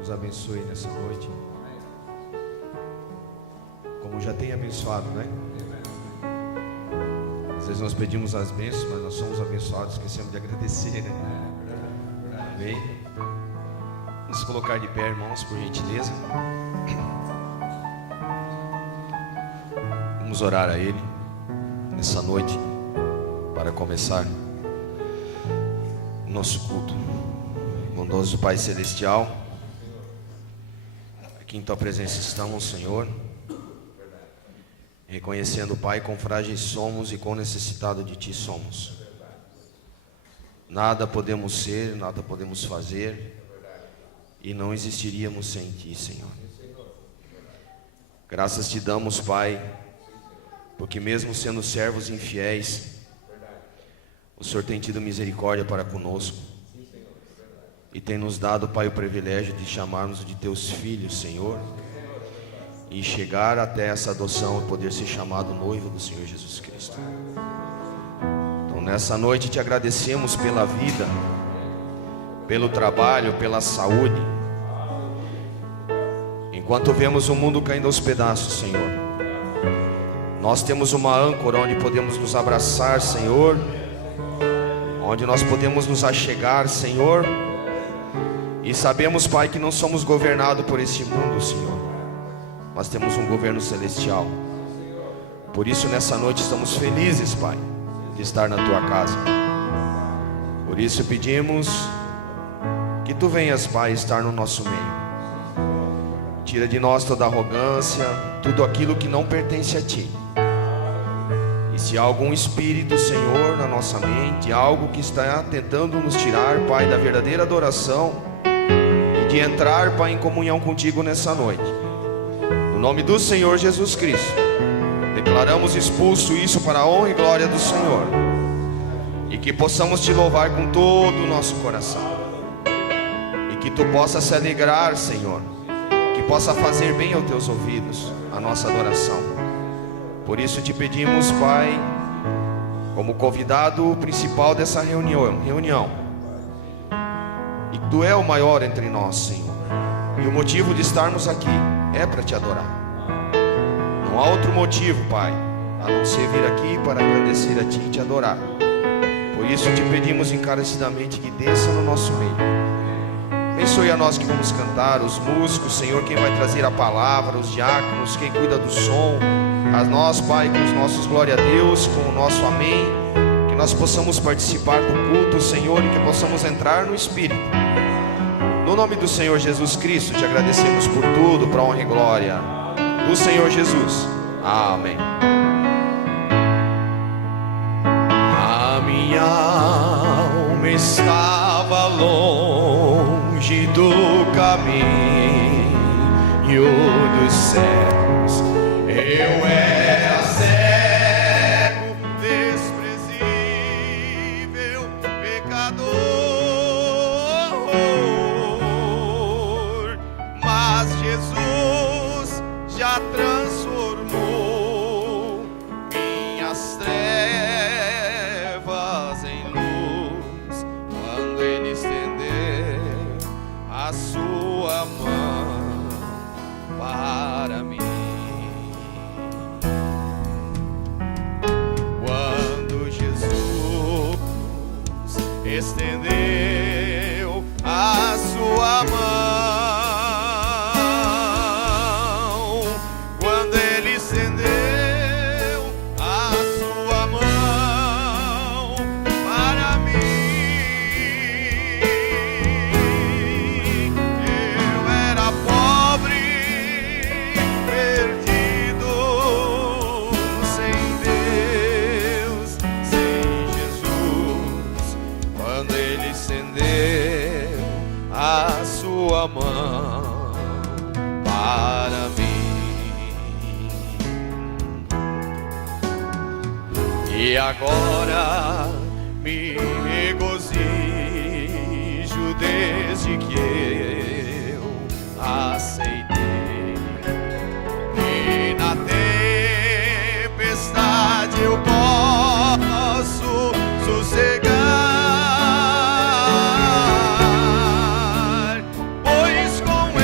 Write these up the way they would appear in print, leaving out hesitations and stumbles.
nos abençoe nessa noite, como já tem abençoado, né? Às vezes nós pedimos as bênçãos, mas nós somos abençoados, esquecemos de agradecer, né? Amém? Vamos colocar de pé, irmãos, por gentileza. Vamos orar a Ele nessa noite para começar o nosso culto. Bondoso Pai Celestial, aqui em Tua presença estamos, Senhor, reconhecendo, Pai, quão frágeis somos e quão necessitados de Ti somos. Nada podemos ser, nada podemos fazer, e não existiríamos sem Ti, Senhor. Graças Te damos, Pai, porque mesmo sendo servos infiéis, o Senhor tem tido misericórdia para conosco, e tem nos dado, Pai, o privilégio de chamarmos de Teus filhos, Senhor, e chegar até essa adoção e poder ser chamado noivo do Senhor Jesus Cristo. Então nessa noite Te agradecemos pela vida, pelo trabalho, pela saúde. Enquanto vemos o mundo caindo aos pedaços, Senhor, nós temos uma âncora onde podemos nos abraçar, Senhor, onde nós podemos nos achegar, Senhor, e sabemos, Pai, que não somos governados por este mundo, Senhor, mas temos um governo celestial. Por isso nessa noite estamos felizes, Pai, de estar na Tua casa. Por isso pedimos que Tu venhas, Pai, estar no nosso meio. Tira de nós toda arrogância, tudo aquilo que não pertence a Ti. E se há algum espírito, Senhor, na nossa mente, algo que está tentando nos tirar, Pai, da verdadeira adoração e de entrar, Pai, em comunhão contigo nessa noite, no nome do Senhor Jesus Cristo, declaramos expulso isso para a honra e glória do Senhor, e que possamos Te louvar com todo o nosso coração, e que Tu possas se alegrar, Senhor, que possa fazer bem aos Teus ouvidos a nossa adoração. Por isso Te pedimos, Pai, como convidado principal dessa reunião, e Tu é o maior entre nós, Senhor, e o motivo de estarmos aqui é para Te adorar. Não há outro motivo, Pai, a não ser vir aqui para agradecer a Ti e Te adorar. Por isso Te pedimos encarecidamente que desça no nosso meio. Abençoe a nós que vamos cantar, os músicos, Senhor, quem vai trazer a palavra, os diáconos, quem cuida do som, a nós, Pai, com os nossos glória a Deus, com o nosso amém, que nós possamos participar do culto, Senhor, e que possamos entrar no Espírito. No nome do Senhor Jesus Cristo, Te agradecemos por tudo, para a honra e glória do Senhor Jesus. Amém. A minha alma estava longe do caminho dos céus. Eu era cego, desprezível, pecador, mas Jesus já transformou minhas trevas em luz, quando Ele estendeu a Sua mão para mim. Quando Jesus estendeu a Sua mão, quando Ele estendeu a Sua mão para mim, eu era pobre, perdido, sem Deus, sem Jesus, quando Ele estendeu a Sua mão para mim. E agora me regozijo desde que eu aceitei, e na tempestade eu posso sossegar, pois com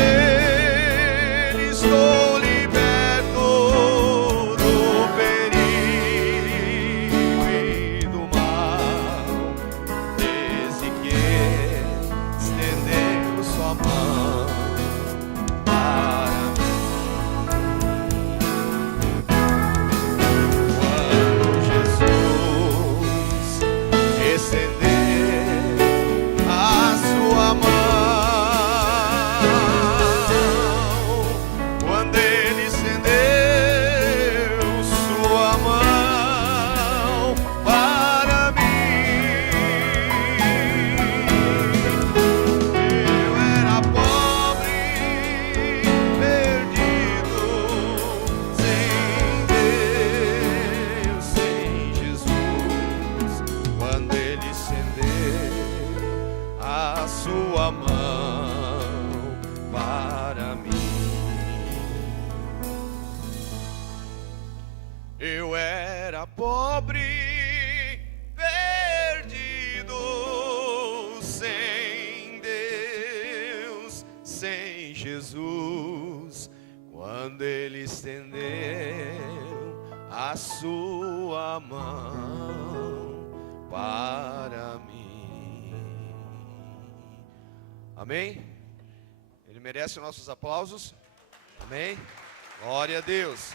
mão para mim. Quando Jesus estender a sua mão, quando Ele estendeu sua mão para mim, eu era pobre, perdido, sem Deus, sem Jesus. Quando Ele estender a sua mão para mim, eu era pobre, perdido, sem Deus, sem Jesus. Quando Ele estendeu a sua mão para mim. Amém? Ele merece os nossos aplausos. Amém? Glória a Deus.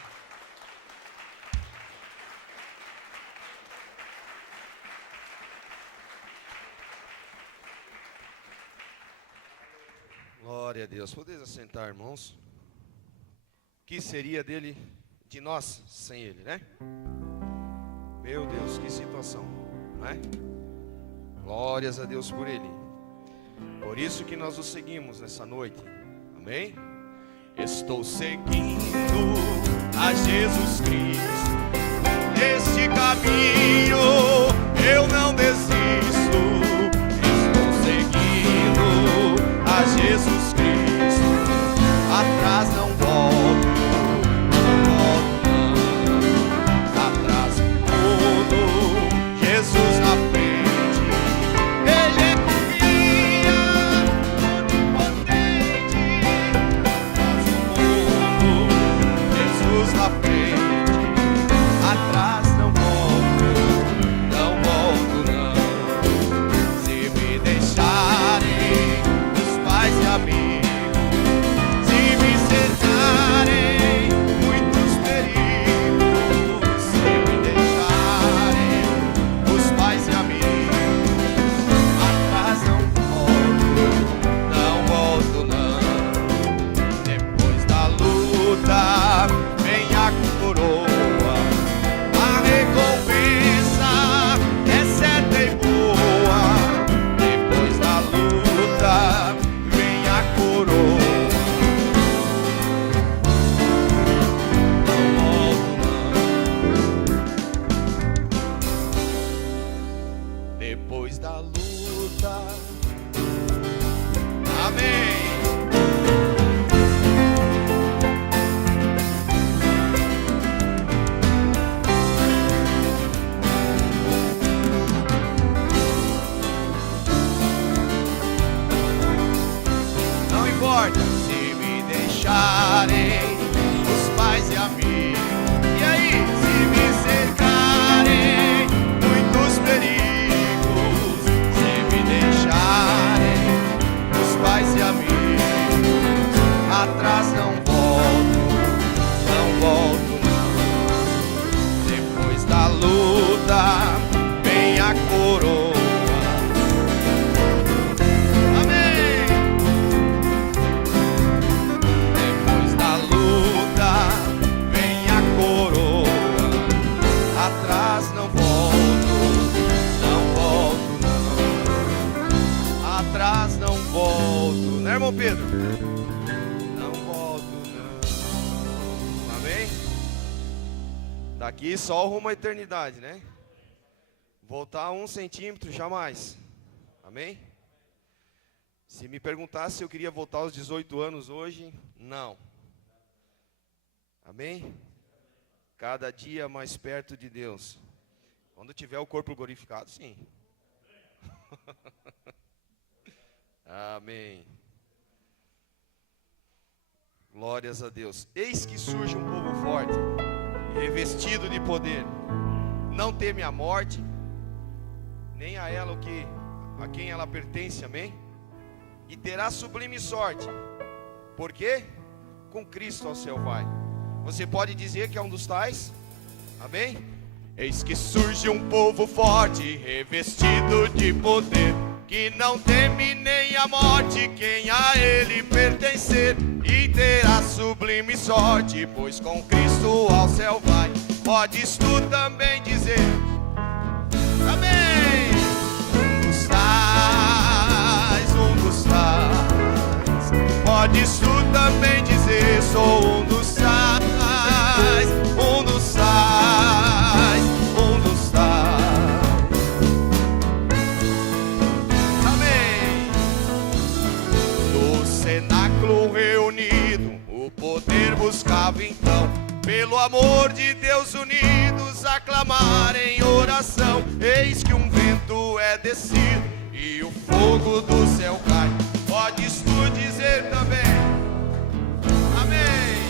Glória a Deus. Podeis assentar, irmãos. O que seria dele, de nós, sem Ele, né? Meu Deus, que situação, né? Glórias a Deus por Ele. Por isso que nós o seguimos nessa noite. Amém? Estou seguindo a Jesus Cristo. Neste caminho eu não desisto. Estou seguindo a Jesus Cristo. Atrás não volto, não volto não. Atrás tudo, Jesus na frente. Ele é guia onipotente. Atrás do mundo, Jesus na frente. Atrás não volto não. Se me deixarem os pais e amigos, se me cercarem muitos perigos, se me deixarem os pais e amigos, atrás não volto não. Depois da luta vem a coroa, a recompensa é certa e boa. Depois da luta vem a coroa, não volto não. Depois da luta, amém. Não importa se me deixarem os pais e amigos. E aí, se me cercarem muitos perigos, se me deixarem os pais e amigos, atrás não volto não. Depois da luta vem a coroa. Amém. Depois da luta vem a coroa. Atrás não volto não. Atrás não volto, né, irmão Pedro? Não volto não. Amém? Daqui só rumo à eternidade, né? Voltar 1 centímetro jamais. Amém? Se me perguntasse se eu queria voltar aos 18 anos hoje, não. Amém? Cada dia mais perto de Deus. Quando tiver o corpo glorificado, sim. Amém. Glórias a Deus. Eis que surge um povo forte, revestido de poder. Não teme a morte, nem a ela a quem ela pertence, amém? e terá sublime sorte. Por quê? Com Cristo ao céu vai. Você pode dizer que é um dos tais? Amém? Eis que surge um povo forte, revestido de poder, que não teme nem a morte, quem a ele pertencer, e terá sublime sorte, pois com Cristo ao céu vai. Podes tu também dizer, amém. Um dos tais, um dos tais. Podes tu também dizer, sou um dos tais, um dos tais, um dos tais. Amém. No cenáculo reunido, o poder buscava então, pelo amor de Deus unidos, aclamar em oração. Eis que um vento é descido e o fogo do céu cai. Podes tu dizer também, amém.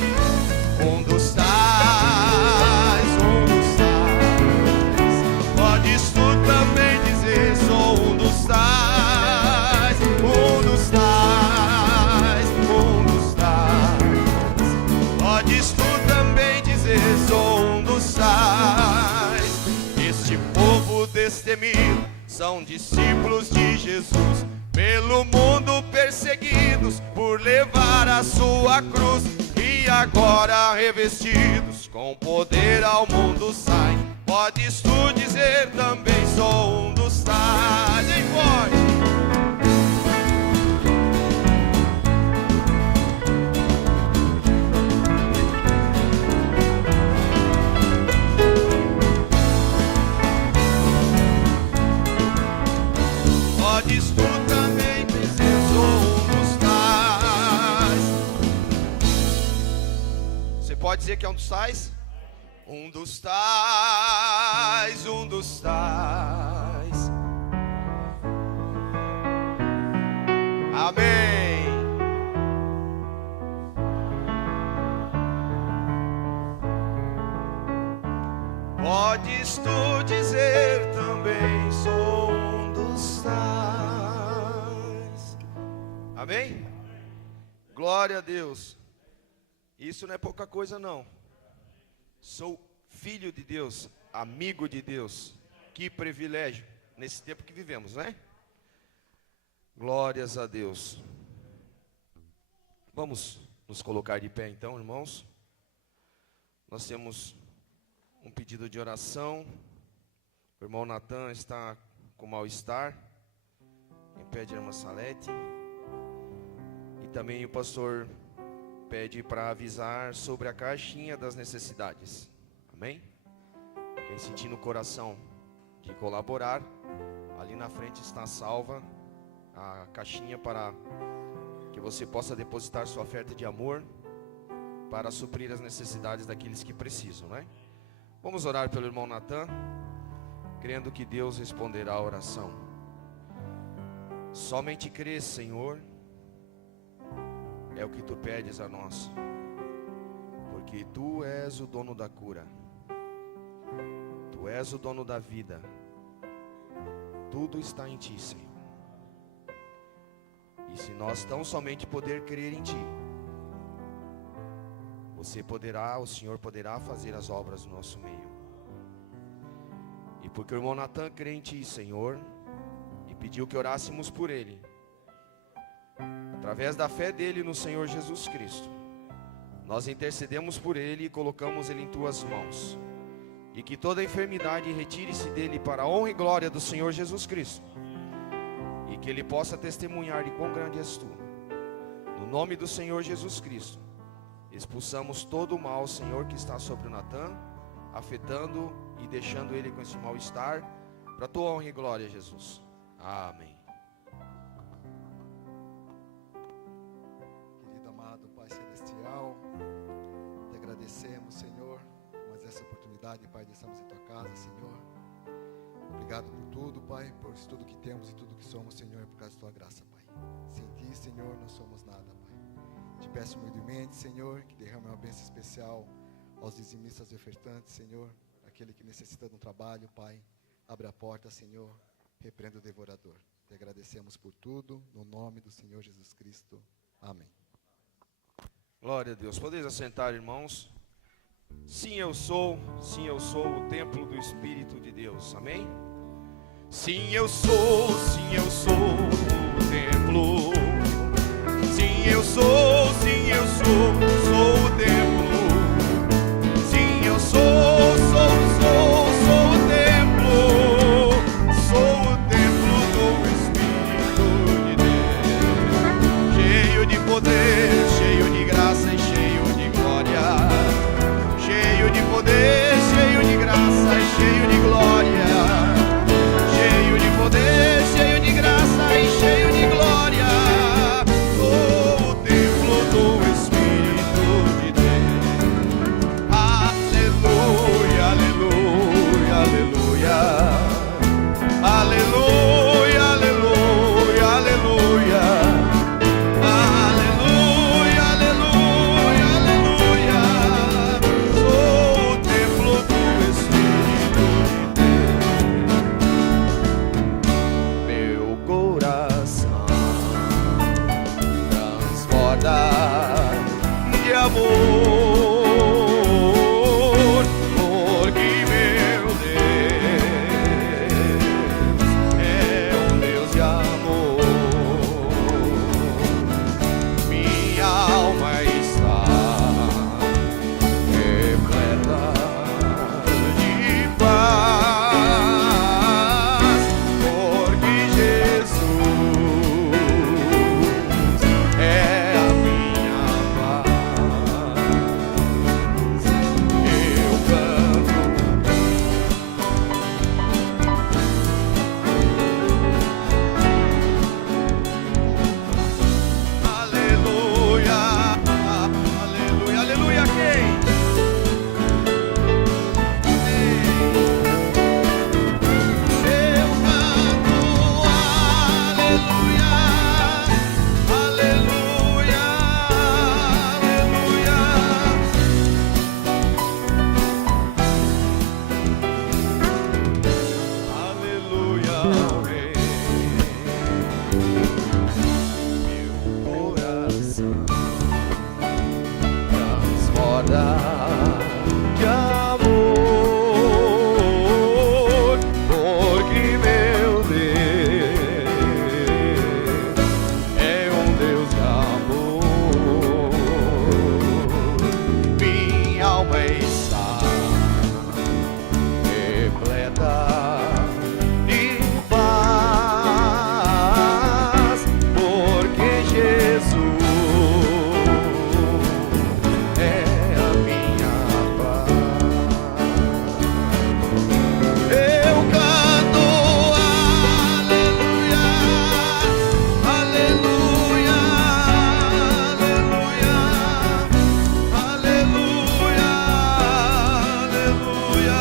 Um dos tais, um dos tais. Podes tu também dizer, sou um dos tais, um dos tais, um dos tais. Podes tu também dizer, sou um dos tais. Este povo destemido são discípulos de Jesus, pelo mundo perseguidos por levar a sua cruz, e agora revestidos com poder ao mundo saem. Podes tu dizer também, sou um dos tais. Em voz. Podes tu também dizer, sou um dos tais. Você pode dizer que é um dos tais? Um dos tais, um dos tais. Amém. Podes tu dizer também, sou um dos tais. Amém? Glória a Deus. Isso não é pouca coisa não. Sou filho de Deus, amigo de Deus. Que privilégio nesse tempo que vivemos, né? Glórias a Deus. Vamos nos colocar de pé então, irmãos. Nós temos um pedido de oração. O irmão Natan está com mal-estar, em pé de irmã Salete. E também o pastor pede para avisar sobre a caixinha das necessidades. Amém? Quem sentir no coração de colaborar, ali na frente está salva a caixinha para que você possa depositar sua oferta de amor para suprir as necessidades daqueles que precisam, né? Vamos orar pelo irmão Natan, crendo que Deus responderá a oração. Somente crê, Senhor, é o que tu pedes a nós, porque tu és o dono da cura, tu és o dono da vida, tudo está em ti, Senhor. E se nós tão somente poder crer em ti, o Senhor poderá fazer as obras no nosso meio. E porque o irmão Natan crê em ti, Senhor, e pediu que orássemos por ele, através da fé dele no Senhor Jesus Cristo, nós intercedemos por ele e colocamos ele em tuas mãos. E que toda enfermidade retire-se dele para a honra e glória do Senhor Jesus Cristo. E que ele possa testemunhar de quão grande és tu. No nome do Senhor Jesus Cristo, expulsamos todo o mal, Senhor, que está sobre o Natan, afetando e deixando ele com esse mal-estar, para a tua honra e glória, Jesus. Amém. Querido amado Pai Celestial, te agradecemos, Senhor, mais essa oportunidade, Pai, de estarmos em tua casa, Senhor. Obrigado por tudo, Pai, por tudo que temos e tudo que somos, Senhor, por causa da tua graça, Pai. Sem ti, Senhor, não somos nada, Pai. Te peço humildemente, Senhor, que derrame uma bênção especial aos dizimistas e ofertantes, Senhor, aquele que necessita de um trabalho, Pai. Abre a porta, Senhor, repreenda o devorador. Te agradecemos por tudo, no nome do Senhor Jesus Cristo. Amém. Glória a Deus. Podeis assentar, irmãos? Sim, eu sou o templo do Espírito de Deus. Amém? Sim, eu sou o templo. Sim, eu sou o templo. Sim, eu sou o templo. Sou o templo do Espírito de Deus. Cheio de poder, cheio de graça e cheio de glória. Cheio de poder, cheio de graça e cheio de glória. Cheio de poder, cheio de graça e cheio de glória. Sou o templo do Espírito de Deus. Aleluia, aleluia, aleluia. Aleluia, aleluia, aleluia. Aleluia, aleluia, aleluia. Sou o templo do Espírito de Deus. Meu coração transborda de amor, porque meu Deus é um Deus de amor. Minha alma está repleta de paz, porque Jesus é a minha paz. Eu canto. Aleluia, aleluia, aleluia. Quem? Eu canto. Aleluia, aleluia, aleluia. Aleluia, ao Rei. Meu coração transborda de amor, porque meu Deus é um Deus de amor. Minha alma está repleta de paz, porque Jesus é a minha paz. Eu canto aleluia, aleluia, aleluia, aleluia, aleluia,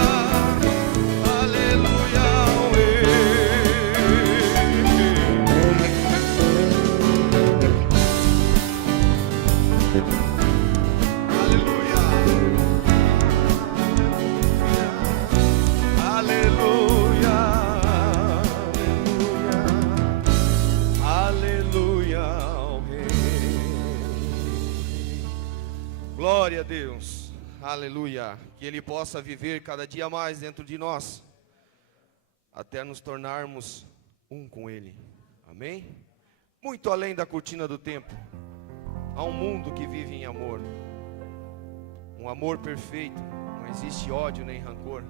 aleluia, ao Rei. Aleluia, aleluia, aleluia, ao Rei. Glória a Deus, aleluia. Que Ele possa viver cada dia mais dentro de nós, até nos tornarmos um com Ele. Amém? Muito além da cortina do tempo, há um mundo que vive em amor. Um amor perfeito, não existe ódio nem rancor.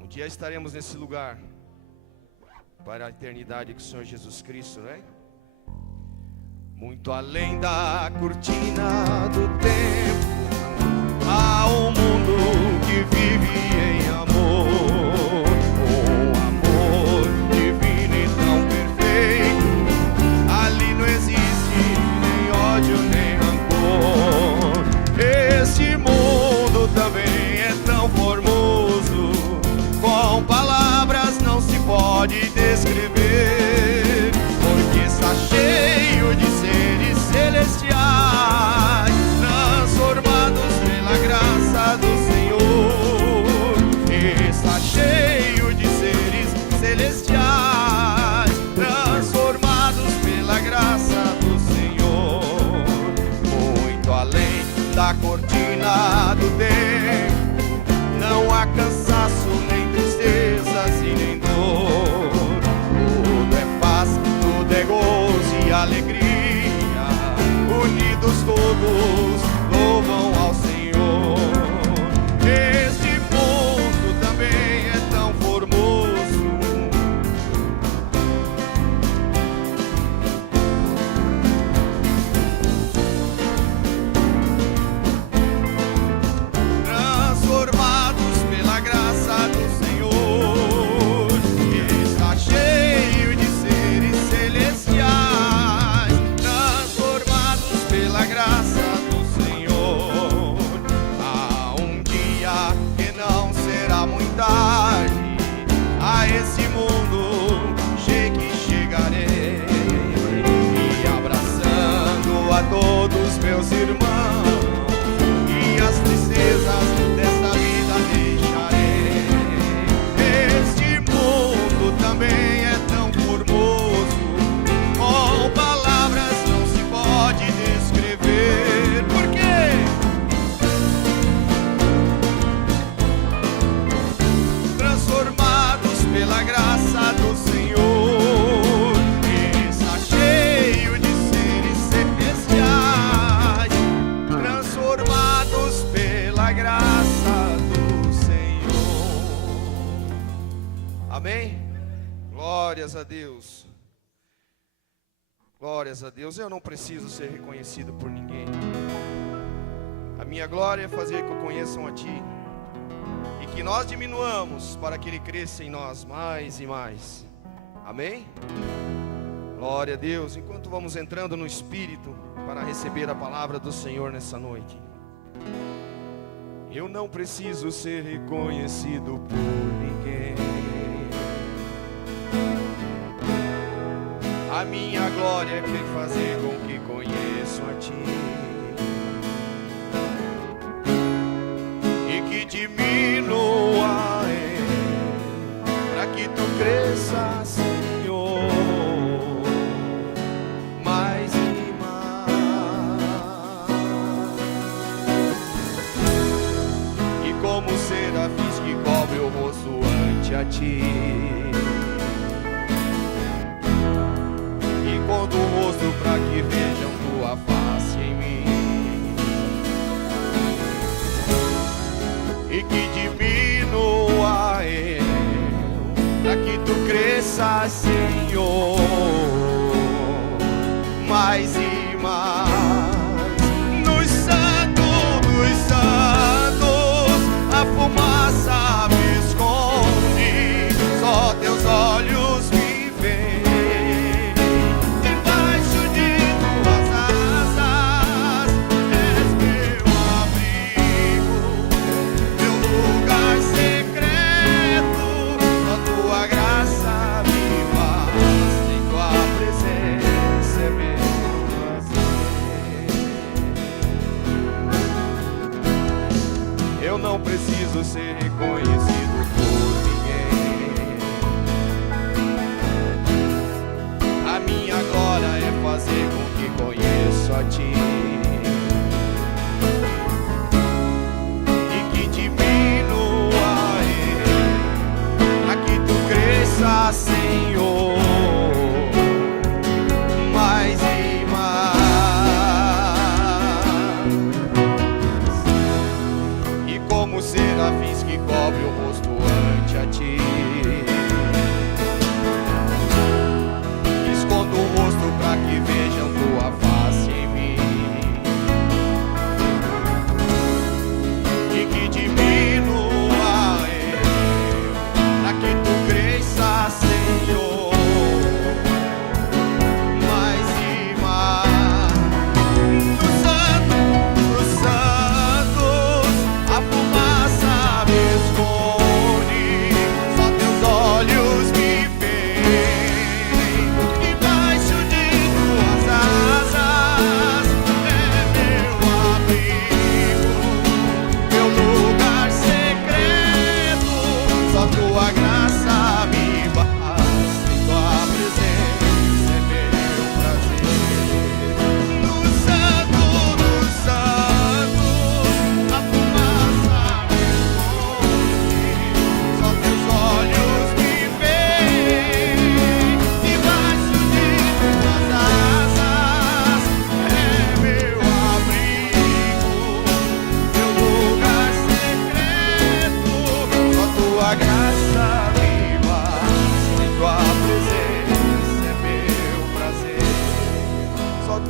Um dia estaremos nesse lugar para a eternidade com o Senhor Jesus Cristo, né? Muito além da cortina do tempo, há um mundo que vive em amor. Um amor divino e tão perfeito. Ali não existe nem ódio nem rancor. Esse mundo também é tão formoso, com palavras não se pode descrever, porque está cheio de seres celestiais, transformados graça do Senhor, muito além da cortina do tempo. Não há cansaço, nem tristezas e nem dor. Tudo é paz, tudo é gozo e alegria. Unidos todos louvam ao Senhor. Este mundo também é tão formoso. Transformados pela graça do Senhor, está cheio de seres celestiais. Transformados pela graça do Senhor, há um dia que não será muito tarde. A esse mundo chegarei, e abraçando a todos meus irmãos, e as tristezas desta vida deixarei. Este mundo também é tão formoso, com palavras não se pode descrever. Por quê? Transformados pela graça do Senhor, está cheio de seres celestiais. Transformados pela graça do Senhor. Amém? Glórias a Deus. Glórias a Deus. Eu não preciso ser reconhecido por ninguém. A minha glória é fazer que o conheçam a Ti, e que nós diminuamos para que Ele cresça em nós mais e mais. Amém? Glória a Deus. Enquanto vamos entrando no Espírito para receber a palavra do Senhor nessa noite, eu não preciso ser reconhecido por ninguém. A minha glória é fazer com que conheçam a Ti, e que diminua para que Tu cresça, Senhor, mais e mais. E como serafins que cobre o rosto ante a Ti, e quando o rosto para que vejam Tua face em mim, e que diminua eu, para que Tu cresças, Senhor, mais e mais. Nos santos dos santos, a fumaça me esconde, só Teus olhos me veem. Debaixo de Tuas asas és meu abrigo, meu lugar secreto. Só Tua graça me basta, em Tua presença é meu prazer. Eu não preciso ser reconhecido por ninguém. A minha glória é fazer com que conheço a Ti, e que diminua eu, para que Tu cresça, Senhor, mais e mais. E como serafins que cobre o rosto ante a Ti, escondo o rosto para que vejam Tua face em mim,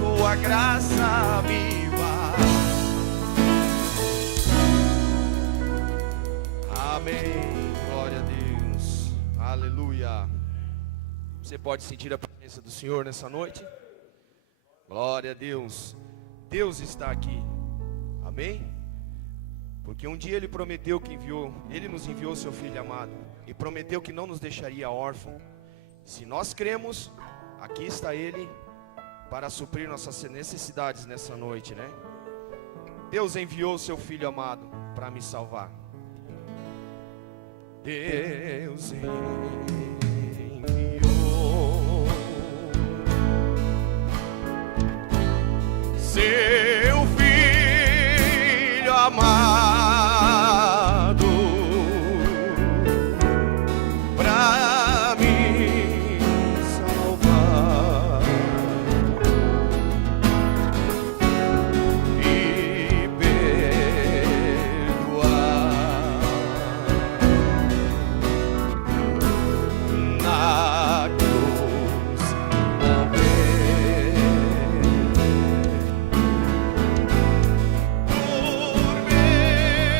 tua graça viva. Amém. Glória a Deus. Aleluia. Você pode sentir a presença do Senhor nessa noite? Glória a Deus. Deus está aqui. Amém? Porque um dia Ele prometeu que Ele nos enviou seu Filho amado. E prometeu que não nos deixaria órfãos. Se nós cremos, aqui está Ele para suprir nossas necessidades nessa noite, né? Deus enviou o seu Filho amado para me salvar. Deus enviou seu Filho amado pra me salvar e perdoar. Na cruz morrer por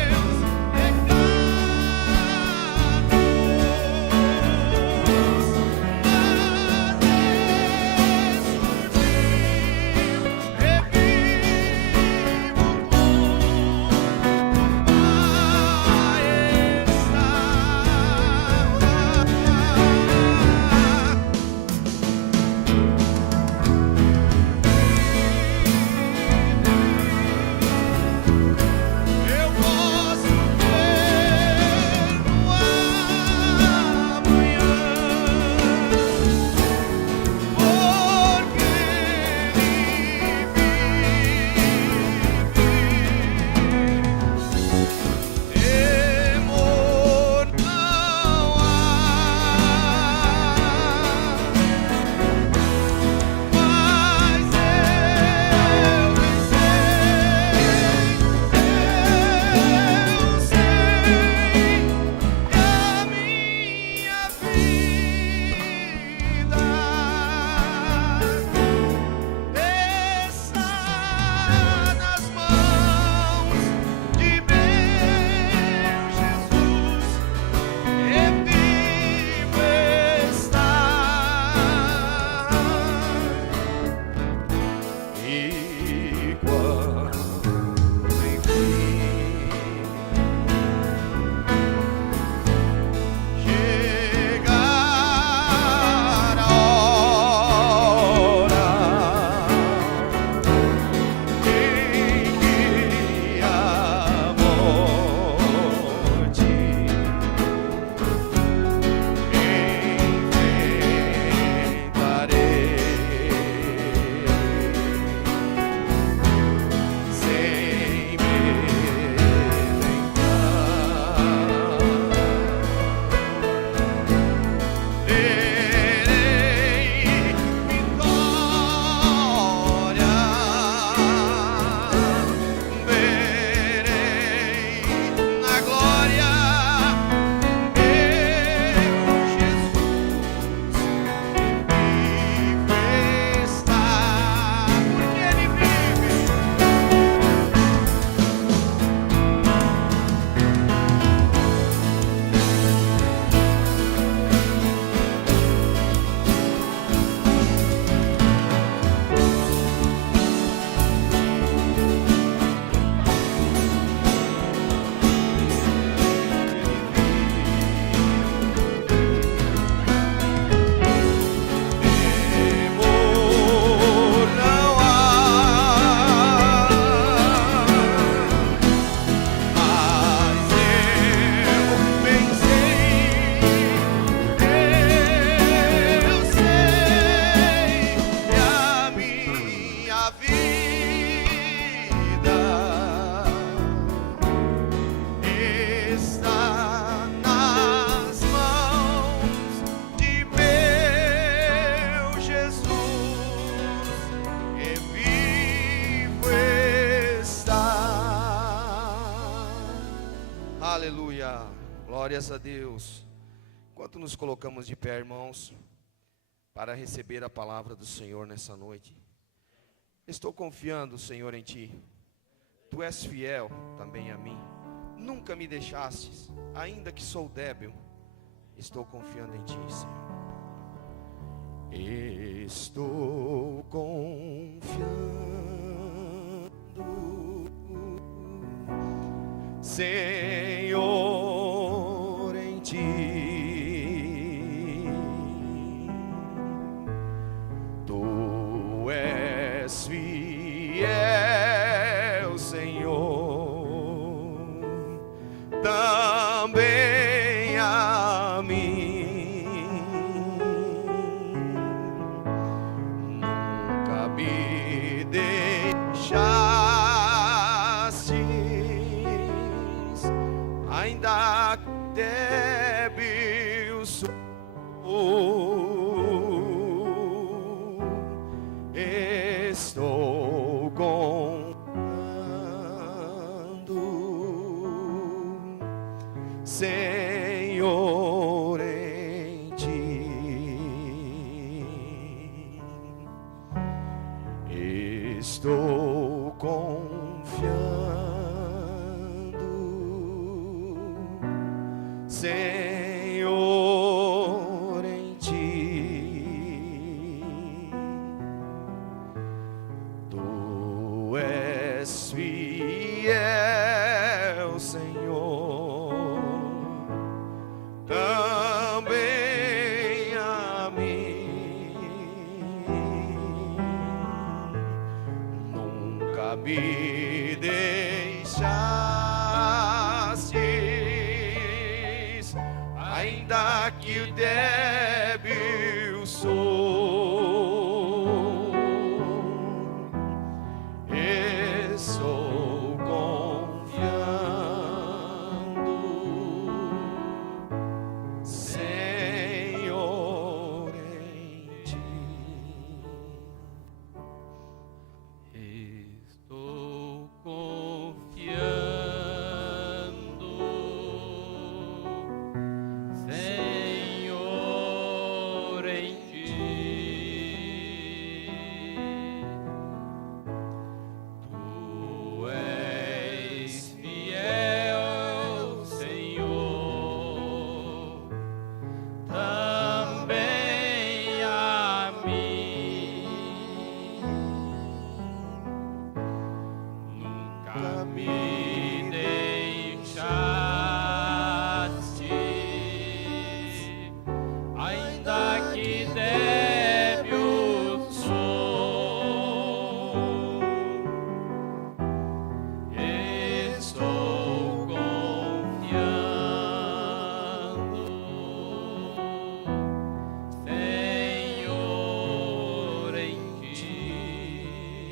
meus eu posso ver no amanhã, porque Ele vive. Temor não há, mas eu sei que a minha vida está nas mãos de meu Jesus, e vivo está. E quando enfim chegar a hora em que a morte enfrentarei sem medo terei vitória, verei na glória meu Jesus vive está, porque Ele vive. Temor não há, mas eu bem sei, eu sei que a minha vida está nas mãos de meu Jesus, e vivo está. Aleluia, glórias a Deus. Enquanto nos colocamos de pé, irmãos, para receber a palavra do Senhor nessa noite, Estou confiando, Senhor, em Ti. Tu és fiel também a mim. Nunca me deixastes, ainda que sou débil. Estou confiando em Ti, Senhor. Estou confiando, Senhor, em Ti. Tu és fiel, Senhor, também a mim. Nunca me deixastes, ainda débil sou. Estou confiando, Senhor, em Ti. Estou confiando, Senhor, em Ti. Tu és fiel, Senhor, também a mim. Nunca me deixastes, ainda que débil sou. Estou confiando, Senhor, em Ti. Estou confiando, Senhor, em Ti. Tu és fiel, Senhor, também a mim. Nunca me deixastes, ainda que débil sou. Estou confiando, Senhor, em Ti.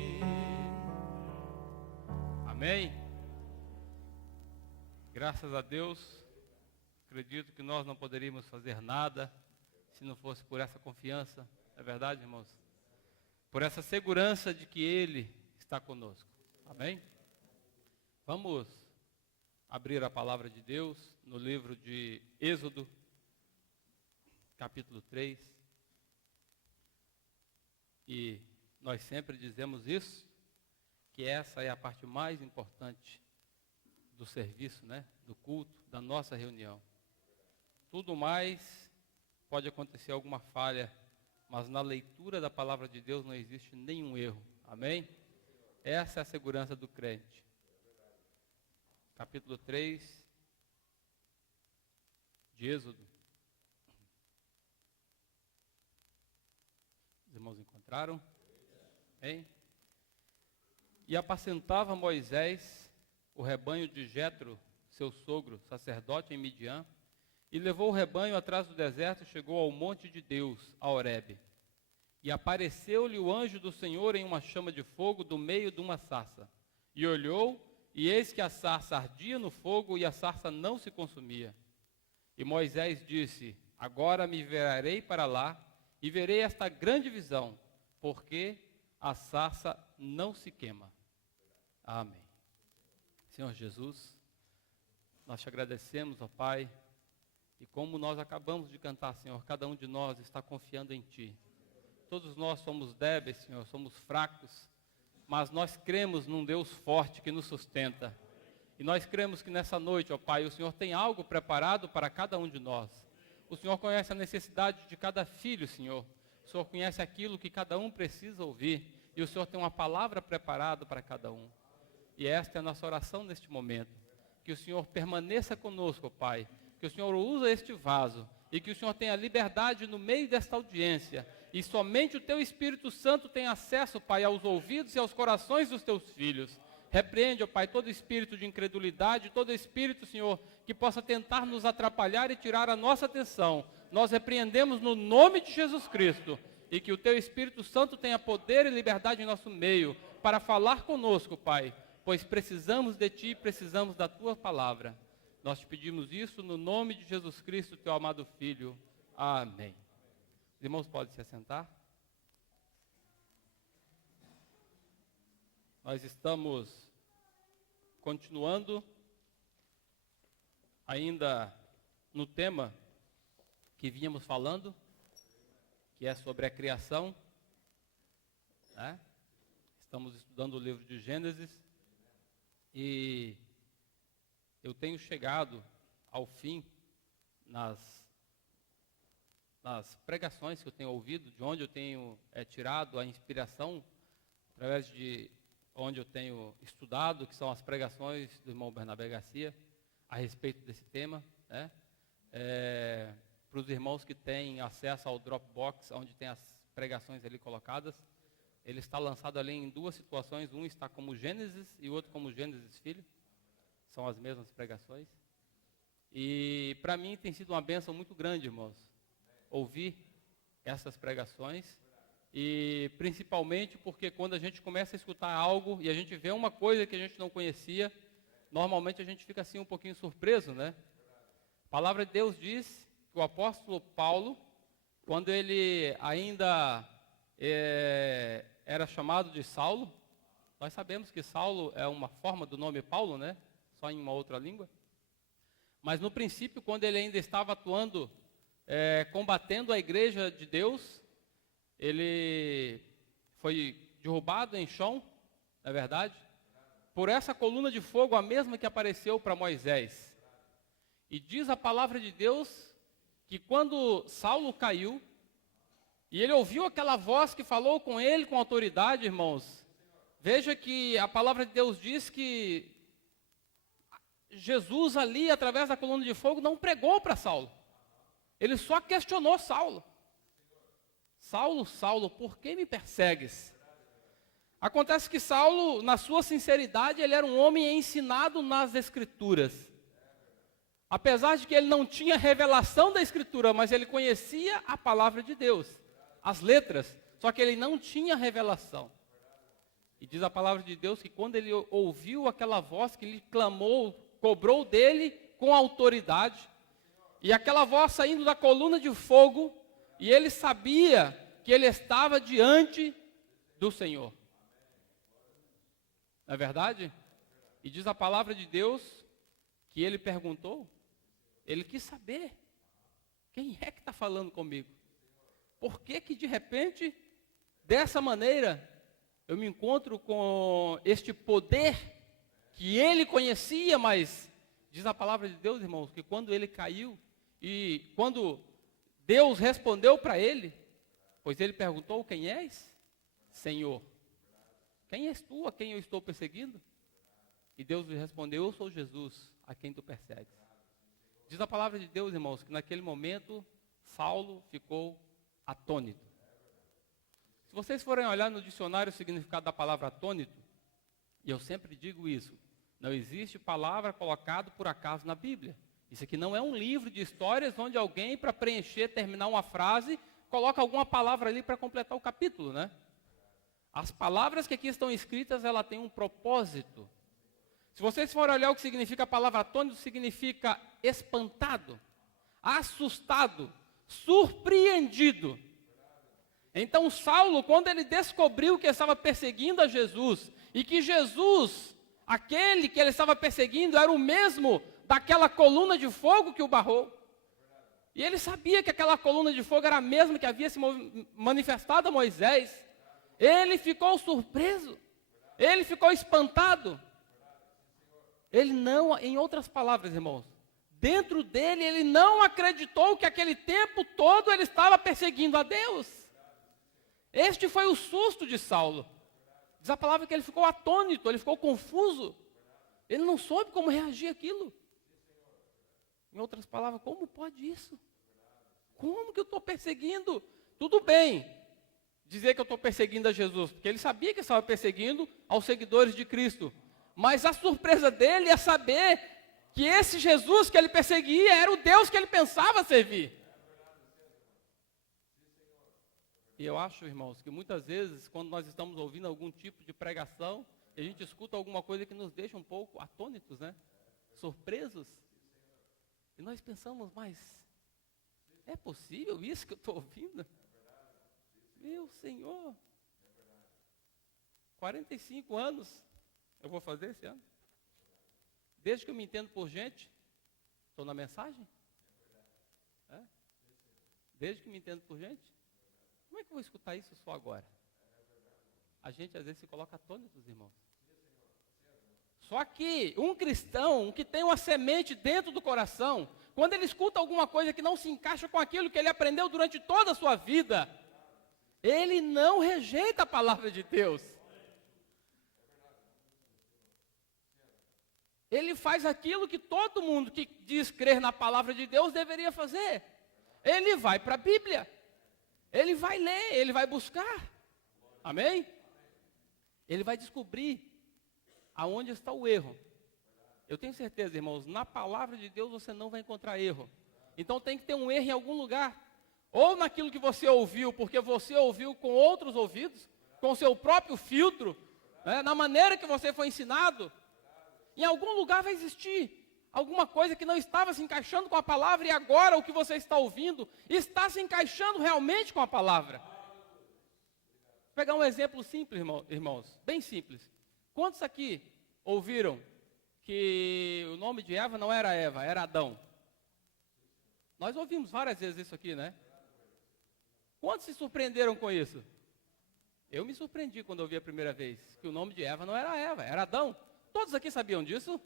Amém? Graças a Deus, acredito que nós não poderíamos fazer nada se não fosse por essa confiança, é verdade, irmãos? Por essa segurança de que Ele está conosco. Amém? Vamos abrir a palavra de Deus no livro de Êxodo, capítulo 3. E nós sempre dizemos isso, que essa é a parte mais importante do serviço, né? Do culto, da nossa reunião. Tudo mais pode acontecer alguma falha, mas na leitura da palavra de Deus não existe nenhum erro. Amém? Essa é a segurança do crente. Capítulo 3 de Êxodo. Os irmãos encontraram? Amém? E apacentava Moisés o rebanho de Jetro, seu sogro, sacerdote em Midian, e levou o rebanho atrás do deserto e chegou ao monte de Deus, a Horebe. E apareceu-lhe o anjo do Senhor em uma chama de fogo do meio de uma sarça. E olhou, e eis que a sarça ardia no fogo e a sarça não se consumia. E Moisés disse: agora me virarei para lá e verei esta grande visão, porque a sarça não se queima. Amém. Senhor Jesus, nós te agradecemos, ó Pai, e como nós acabamos de cantar, Senhor, cada um de nós está confiando em Ti. Todos nós somos débeis, Senhor, somos fracos, mas nós cremos num Deus forte que nos sustenta. E nós cremos que nessa noite, ó Pai, o Senhor tem algo preparado para cada um de nós. O Senhor conhece a necessidade de cada filho, Senhor. O Senhor conhece aquilo que cada um precisa ouvir. E o Senhor tem uma palavra preparada para cada um. E esta é a nossa oração neste momento. Que o Senhor permaneça conosco, ó Pai. Que o Senhor use este vaso. E que o Senhor tenha liberdade no meio desta audiência. E somente o Teu Espírito Santo tem acesso, Pai, aos ouvidos e aos corações dos Teus filhos. Repreende, ó Pai, todo espírito de incredulidade, todo espírito, Senhor, que possa tentar nos atrapalhar e tirar a nossa atenção. Nós repreendemos no nome de Jesus Cristo. E que o Teu Espírito Santo tenha poder e liberdade em nosso meio para falar conosco, Pai. Pois precisamos de Ti, precisamos da Tua palavra. Nós te pedimos isso no nome de Jesus Cristo, Teu amado Filho. Amém. Os irmãos podem se assentar. Nós estamos continuando ainda no tema que vínhamos falando, que é sobre a criação, né? Estamos estudando o livro de Gênesis e eu tenho chegado ao fim nas pregações que eu tenho ouvido, de onde eu tenho tirado a inspiração, através de onde eu tenho estudado, que são as pregações do irmão Bernabé Garcia, a respeito desse tema, né? Para os irmãos que têm acesso ao Dropbox, onde tem as pregações ali colocadas, ele está lançado ali em duas situações, um está como Gênesis e o outro como Gênesis Filho, são as mesmas pregações, e para mim tem sido uma bênção muito grande, irmãos, ouvir essas pregações, e principalmente porque quando a gente começa a escutar algo e a gente vê uma coisa que a gente não conhecia, normalmente a gente fica assim um pouquinho surpreso, né? A palavra de Deus diz que o apóstolo Paulo, quando ele ainda era chamado de Saulo, nós sabemos que Saulo é uma forma do nome Paulo, né? Só em uma outra língua. Mas no princípio, quando ele ainda estava atuando, combatendo a igreja de Deus, ele foi derrubado em chão, na verdade, por essa coluna de fogo, a mesma que apareceu para Moisés. E diz a palavra de Deus que quando Saulo caiu, e ele ouviu aquela voz que falou com ele com autoridade, irmãos, veja que a palavra de Deus diz que Jesus ali, através da coluna de fogo, não pregou para Saulo. Ele só questionou Saulo. Saulo, Saulo, por que me persegues? Acontece que Saulo, na sua sinceridade, ele era um homem ensinado nas Escrituras. Apesar de que ele não tinha revelação da Escritura, mas ele conhecia a palavra de Deus, as letras, só que ele não tinha revelação. E diz a palavra de Deus que quando ele ouviu aquela voz que lhe clamou, cobrou dele com autoridade, e aquela voz saindo da coluna de fogo, e ele sabia que ele estava diante do Senhor. Não é verdade? E diz a palavra de Deus que ele perguntou, ele quis saber, quem é que está falando comigo? Por que que de repente, dessa maneira, eu me encontro com este poder que ele conhecia, mas diz a palavra de Deus, irmãos, que quando ele caiu e quando Deus respondeu para ele, pois ele perguntou, quem és? Senhor. Quem és tu, a quem eu estou perseguindo? E Deus lhe respondeu, eu sou Jesus, a quem tu persegues. Diz a palavra de Deus, irmãos, que naquele momento, Saulo ficou atônito. Se vocês forem olhar no dicionário o significado da palavra atônito, e eu sempre digo isso, não existe palavra colocada por acaso na Bíblia. Isso aqui não é um livro de histórias onde alguém, para preencher, terminar uma frase, coloca alguma palavra ali para completar o capítulo, né? As palavras que aqui estão escritas, ela tem um propósito. Se vocês forem olhar o que significa a palavra atônito, significa espantado, assustado, surpreendido. Então Saulo, quando ele descobriu que estava perseguindo a Jesus, e que Jesus, aquele que ele estava perseguindo, era o mesmo daquela coluna de fogo que o barrou. E ele sabia que aquela coluna de fogo era a mesma que havia se manifestado a Moisés. Ele ficou surpreso. Ele ficou espantado. Ele não, em outras palavras, irmãos, dentro dele ele não acreditou que aquele tempo todo ele estava perseguindo a Deus. Este foi o susto de Saulo. Diz a palavra que ele ficou atônito, ele ficou confuso. Ele não soube como reagir àquilo. Em outras palavras, como pode isso? Como que eu estou perseguindo? Tudo bem dizer que eu estou perseguindo a Jesus, porque ele sabia que estava perseguindo aos seguidores de Cristo. Mas a surpresa dele é saber que esse Jesus que ele perseguia era o Deus que ele pensava servir. E eu acho, irmãos, que muitas vezes, quando nós estamos ouvindo algum tipo de pregação, a gente escuta alguma coisa que nos deixa um pouco atônitos, né? Surpresos. E nós pensamos, mas é possível isso que eu estou ouvindo? Meu Senhor, 45 anos eu vou fazer esse ano. Desde que eu me entendo por gente, estou na mensagem? É? Desde que me entendo por gente? Como é que eu vou escutar isso só agora? A gente às vezes se coloca atônitos, irmãos. Só que um cristão que tem uma semente dentro do coração, quando ele escuta alguma coisa que não se encaixa com aquilo que ele aprendeu durante toda a sua vida, ele não rejeita a palavra de Deus. Ele faz aquilo que todo mundo que diz crer na palavra de Deus deveria fazer. Ele vai para a Bíblia. Ele vai ler, ele vai buscar. Amém? Ele vai descobrir aonde está o erro. Eu tenho certeza, irmãos, na palavra de Deus você não vai encontrar erro. Então tem que ter um erro em algum lugar. Ou naquilo que você ouviu, porque você ouviu com outros ouvidos, com o seu próprio filtro, né, na maneira que você foi ensinado. Em algum lugar vai existir alguma coisa que não estava se encaixando com a palavra e agora o que você está ouvindo está se encaixando realmente com a palavra. Vou pegar um exemplo simples, irmãos, bem simples. Quantos aqui ouviram que o nome de Eva não era Eva, era Adão? Nós ouvimos várias vezes isso aqui, né? Quantos se surpreenderam com isso? Eu me surpreendi quando ouvi a primeira vez que o nome de Eva não era Eva, era Adão. Todos aqui sabiam disso?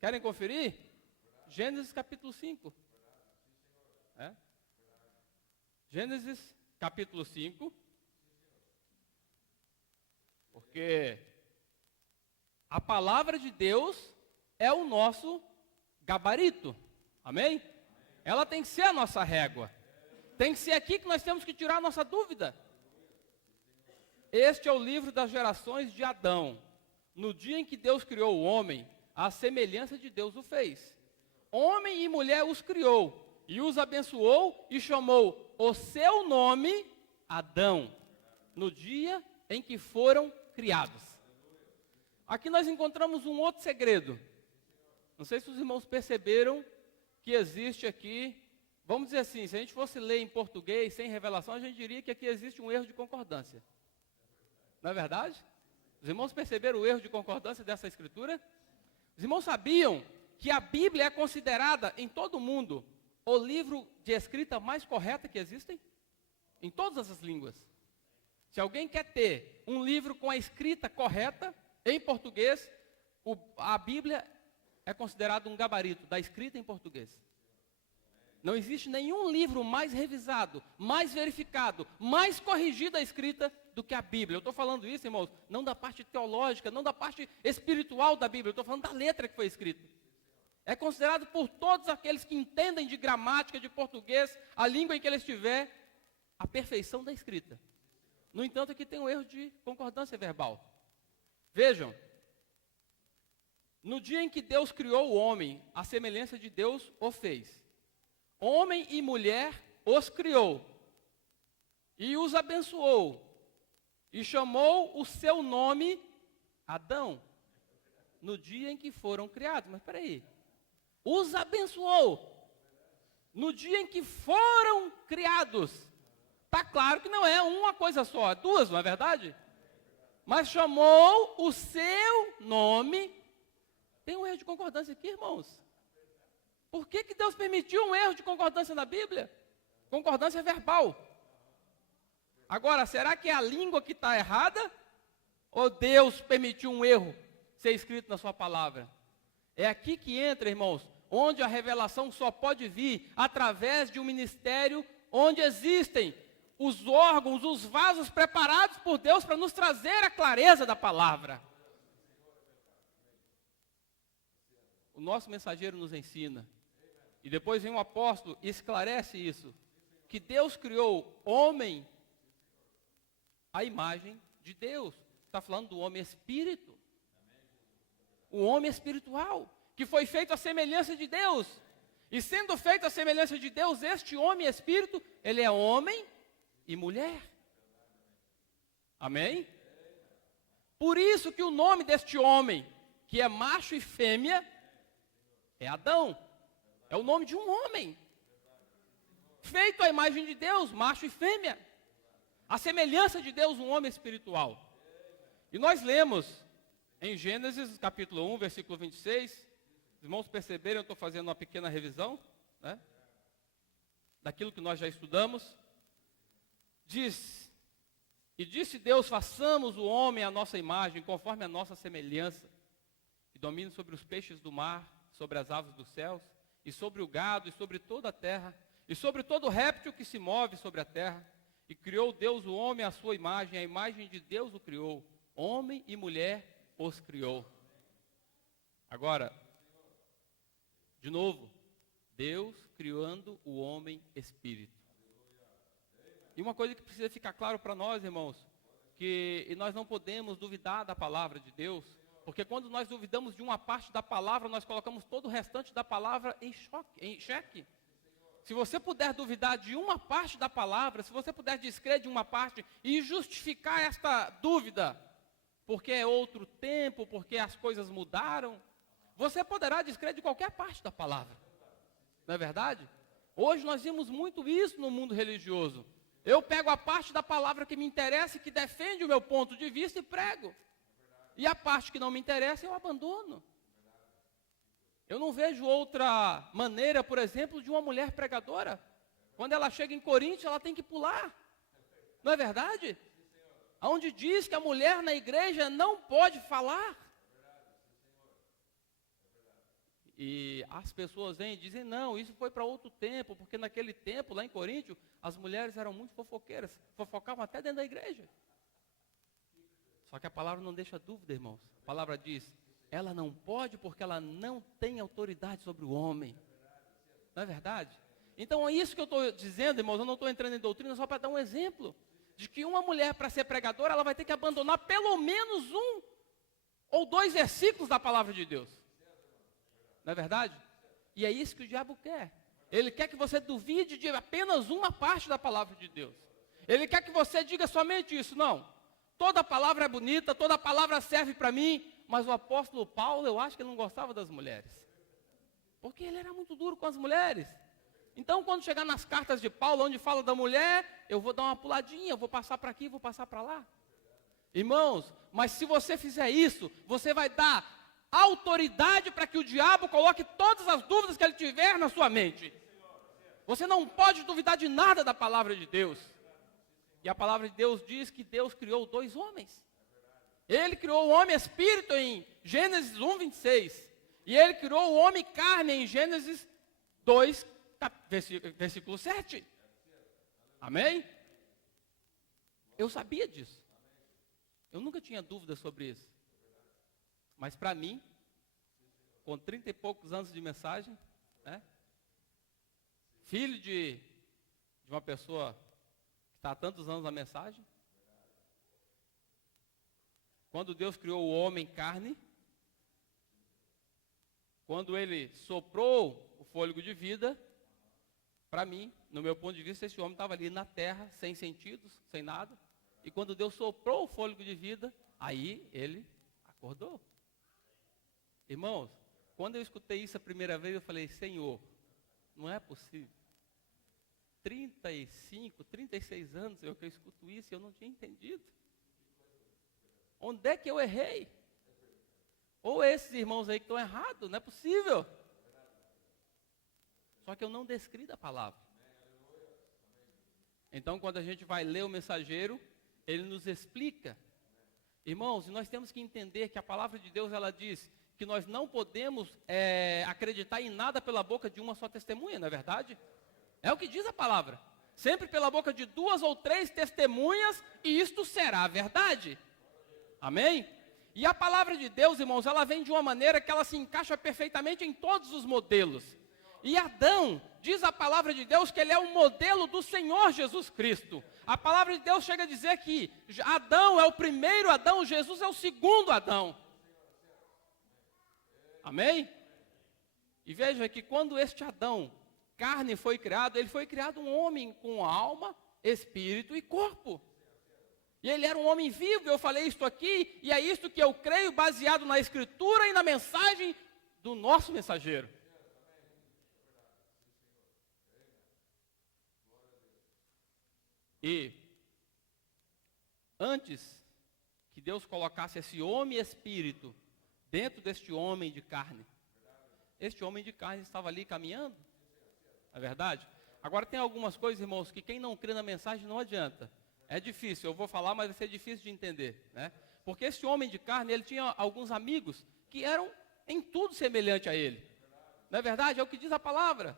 Querem conferir? Gênesis capítulo 5. É? Gênesis capítulo 5. Porque a palavra de Deus é o nosso gabarito. Amém? Ela tem que ser a nossa régua. Tem que ser aqui que nós temos que tirar a nossa dúvida. Este é o livro das gerações de Adão. No dia em que Deus criou o homem, a semelhança de Deus o fez. Homem e mulher os criou, e os abençoou, e chamou o seu nome Adão, no dia em que foram criados. Aqui nós encontramos um outro segredo. Não sei se os irmãos perceberam que existe aqui, vamos dizer assim, se a gente fosse ler em português, sem revelação, a gente diria que aqui existe um erro de concordância. Não é verdade? Os irmãos perceberam o erro de concordância dessa escritura? Os irmãos sabiam que a Bíblia é considerada em todo o mundo o livro de escrita mais correta que existem? Em todas as línguas. Se alguém quer ter um livro com a escrita correta, em português, a Bíblia é considerada um gabarito da escrita em português. Não existe nenhum livro mais revisado, mais verificado, mais corrigido a escrita do que a Bíblia. Eu estou falando isso, irmãos, não da parte teológica, não da parte espiritual da Bíblia, eu estou falando da letra que foi escrita. É considerado por todos aqueles que entendem de gramática, de português, a língua em que ele estiver, a perfeição da escrita. No entanto, aqui tem um erro de concordância verbal. Vejam, no dia em que Deus criou o homem, a semelhança de Deus o fez. Homem e mulher os criou, e os abençoou, e chamou o seu nome Adão, no dia em que foram criados. Mas espera aí, os abençoou, no dia em que foram criados. Está claro que não é uma coisa só, é duas, não é verdade? Mas chamou o seu nome. Tem um erro de concordância aqui, irmãos. Por que Deus permitiu um erro de concordância na Bíblia? Concordância verbal. Agora, será que é a língua que está errada Ou Deus permitiu um erro ser escrito na sua palavra? É aqui que entra, irmãos, onde a revelação só pode vir através de um ministério onde existem os órgãos, os vasos preparados por Deus para nos trazer a clareza da palavra. O nosso mensageiro nos ensina, e depois vem um apóstolo e esclarece isso, que Deus criou homem à imagem de Deus. Está falando do homem espírito. O homem espiritual, que foi feito à semelhança de Deus. E sendo feito à semelhança de Deus, este homem espírito, ele é homem e mulher. Amém? Por isso que o nome deste homem, que é macho e fêmea, é Adão. É o nome de um homem. Feito à imagem de Deus, macho e fêmea. A semelhança de Deus, um homem espiritual. E nós lemos em Gênesis, capítulo 1, versículo 26. Os irmãos perceberam, eu estou fazendo uma pequena revisão, né, daquilo que nós já estudamos. Diz: e disse Deus, façamos o homem à nossa imagem, conforme a nossa semelhança, que domine sobre os peixes do mar, sobre as aves dos céus, e sobre o gado, e sobre toda a terra, e sobre todo réptil que se move sobre a terra. E criou Deus o homem à sua imagem, a imagem de Deus o criou, homem e mulher os criou. Agora, de novo, Deus criando o homem espírito. E uma coisa que precisa ficar claro para nós, irmãos, que nós não podemos duvidar da palavra de Deus, porque quando nós duvidamos de uma parte da palavra, nós colocamos todo o restante da palavra em xeque. Se você puder duvidar de uma parte da palavra, se você puder descrer de uma parte e justificar esta dúvida, porque é outro tempo, porque as coisas mudaram, você poderá descrer de qualquer parte da palavra. Não é verdade? Hoje nós vimos muito isso no mundo religioso. Eu pego a parte da palavra que me interessa e que defende o meu ponto de vista e prego. E a parte que não me interessa eu abandono. Eu não vejo outra maneira, por exemplo, de uma mulher pregadora. Quando ela chega em Coríntios, ela tem que pular. Não é verdade? Onde diz que a mulher na igreja não pode falar. E as pessoas vêm e dizem, não, isso foi para outro tempo, porque naquele tempo, lá em Coríntios, as mulheres eram muito fofoqueiras, fofocavam até dentro da igreja. Só que a palavra não deixa dúvida, irmãos. A palavra diz, ela não pode porque ela não tem autoridade sobre o homem. Não é verdade? Então é isso que eu estou dizendo, irmãos, eu não estou entrando em doutrina, só para dar um exemplo. De que uma mulher, para ser pregadora, ela vai ter que abandonar pelo menos 1 ou 2 versículos da palavra de Deus. Não é verdade? E é isso que o diabo quer. Ele quer que você duvide de apenas uma parte da palavra de Deus. Ele quer que você diga somente isso. Não, toda palavra é bonita, toda palavra serve para mim, mas o apóstolo Paulo, eu acho que ele não gostava das mulheres. Porque ele era muito duro com as mulheres. Então, quando chegar nas cartas de Paulo, onde fala da mulher, eu vou dar uma puladinha, eu vou passar para aqui, vou passar para lá. Irmãos, mas se você fizer isso, você vai dar autoridade para que o diabo coloque todas as dúvidas que ele tiver na sua mente. Você não pode duvidar de nada da palavra de Deus. E a palavra de Deus diz que Deus criou 2 homens. Ele criou o homem espírito em Gênesis 1, 26. E ele criou o homem carne em Gênesis 2, versículo 7. Amém? Eu sabia disso. Eu nunca tinha dúvida sobre isso. Mas para mim, com 30 e poucos anos de mensagem, né, filho de uma pessoa que está há tantos anos na mensagem, quando Deus criou o homem carne, quando ele soprou o fôlego de vida, para mim, no meu ponto de vista, esse homem estava ali na terra, sem sentidos, sem nada. E quando Deus soprou o fôlego de vida, aí ele acordou. Irmãos, quando eu escutei isso a primeira vez, eu falei, Senhor, não é possível. 35, 36 anos que eu escuto isso e eu não tinha entendido. Onde é que eu errei? Ou esses irmãos aí que estão errados, não é possível. Só que eu não descri da palavra. Então, quando a gente vai ler o mensageiro, ele nos explica Irmãos, nós temos que entender que a palavra de Deus, ela diz que nós não podemos acreditar em nada pela boca de uma só testemunha, não é verdade? É o que diz a palavra. Sempre pela boca de 2 ou 3 testemunhas, e isto será verdade. Amém? E a palavra de Deus, irmãos, ela vem de uma maneira que ela se encaixa perfeitamente em todos os modelos. E Adão, diz a palavra de Deus que ele é o modelo do Senhor Jesus Cristo. A palavra de Deus chega a dizer que Adão é o primeiro Adão, Jesus é o segundo Adão. Amém? E veja que quando este Adão, carne, foi criado, ele foi criado um homem com alma, espírito e corpo. E ele era um homem vivo, eu falei isto aqui, e é isto que eu creio, baseado na Escritura e na mensagem do nosso mensageiro. E antes que Deus colocasse esse homem espírito dentro deste homem de carne, este homem de carne estava ali caminhando, não é verdade? Agora tem algumas coisas, irmãos, que quem não crê na mensagem não adianta. É difícil, eu vou falar, mas vai ser difícil de entender, né? Porque esse homem de carne, ele tinha alguns amigos que eram em tudo semelhante a ele. Não é verdade? É o que diz a palavra.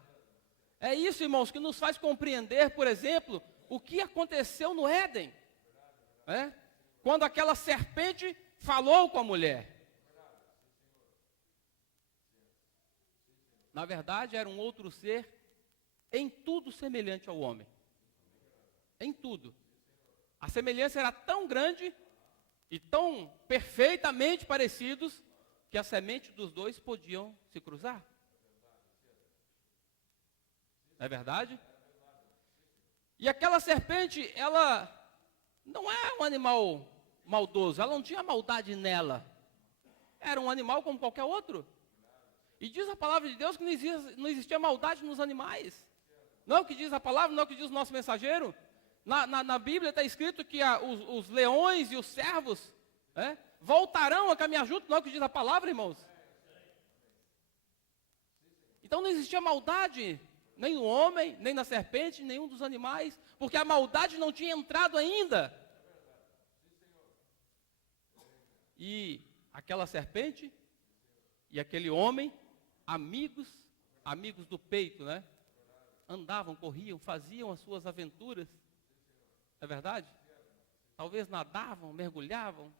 É isso, irmãos, que nos faz compreender, por exemplo, o que aconteceu no Éden, né? Quando aquela serpente falou com a mulher. Na verdade, era um outro ser em tudo semelhante ao homem. Em tudo. A semelhança era tão grande e tão perfeitamente parecidos que a semente dos dois podiam se cruzar. Não é verdade? E aquela serpente, ela não é um animal maldoso, ela não tinha maldade nela. Era um animal como qualquer outro. E diz a palavra de Deus que não existia maldade nos animais. Não é o que diz a palavra, não é o que diz o nosso mensageiro. Na Bíblia está escrito que os leões e os servos voltarão a caminhar juntos, não é o que diz a palavra, irmãos? Então não existia maldade, nem no homem, nem na serpente, nenhum dos animais, porque a maldade não tinha entrado ainda. E aquela serpente e aquele homem, amigos do peito, né? Andavam, corriam, faziam as suas aventuras. É verdade? Talvez nadavam, mergulhavam.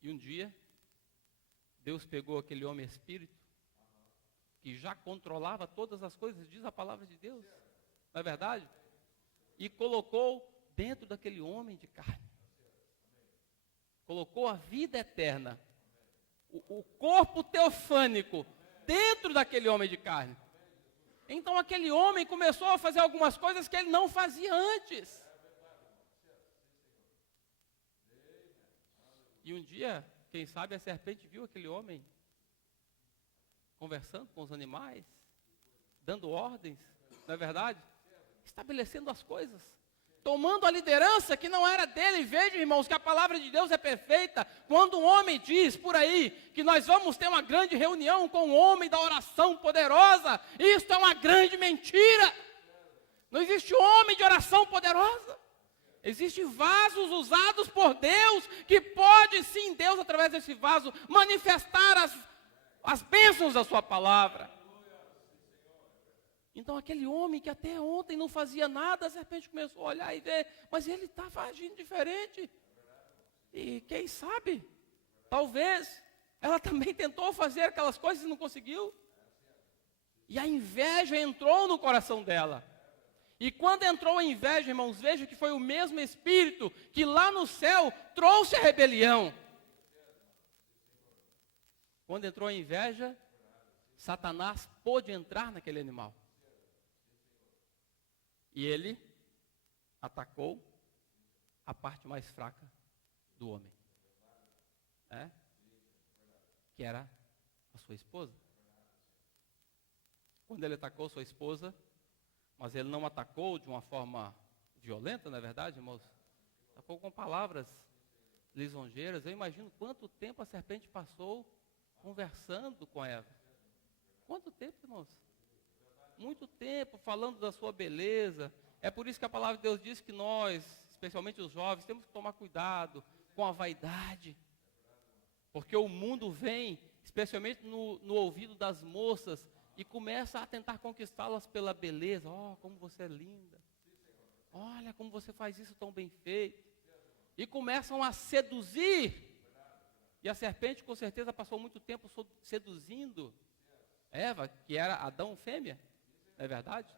E um dia, Deus pegou aquele homem espírito, que já controlava todas as coisas, diz a palavra de Deus. Não é verdade? E colocou dentro daquele homem de carne. Colocou a vida eterna, o corpo teofânico, dentro daquele homem de carne. Então aquele homem começou a fazer algumas coisas que ele não fazia antes. E um dia, quem sabe, a serpente viu aquele homem conversando com os animais, dando ordens, não é verdade? Estabelecendo as coisas, tomando a liderança que não era dele. Veja, irmãos, que a palavra de Deus é perfeita. Quando um homem diz por aí que nós vamos ter uma grande reunião com o homem da oração poderosa, isto é uma grande mentira. Não existe homem de oração poderosa. Existem vasos usados por Deus, que pode sim, Deus, através desse vaso, manifestar as bênçãos da sua palavra. Então aquele homem que até ontem não fazia nada, a serpente começou a olhar e ver, mas ele estava agindo diferente. E quem sabe, talvez, ela também tentou fazer aquelas coisas e não conseguiu. E a inveja entrou no coração dela. E quando entrou a inveja, irmãos, veja que foi o mesmo Espírito que lá no céu trouxe a rebelião. Quando entrou a inveja, Satanás pôde entrar naquele animal. E ele atacou a parte mais fraca do homem, que era a sua esposa. Quando ele atacou sua esposa, mas ele não atacou de uma forma violenta, não é verdade, irmãos? Atacou com palavras lisonjeiras. Eu imagino quanto tempo a serpente passou conversando com Eva. Quanto tempo, irmãos? Muito tempo falando da sua beleza. É por isso que a palavra de Deus diz que nós, especialmente os jovens, temos que tomar cuidado com a vaidade. Porque o mundo vem, especialmente no ouvido das moças, e começa a tentar conquistá-las pela beleza. Oh, como você é linda. Olha como você faz isso tão bem feito. E começam a seduzir. E a serpente, com certeza, passou muito tempo seduzindo Eva, que era Adão fêmea. Não é verdade?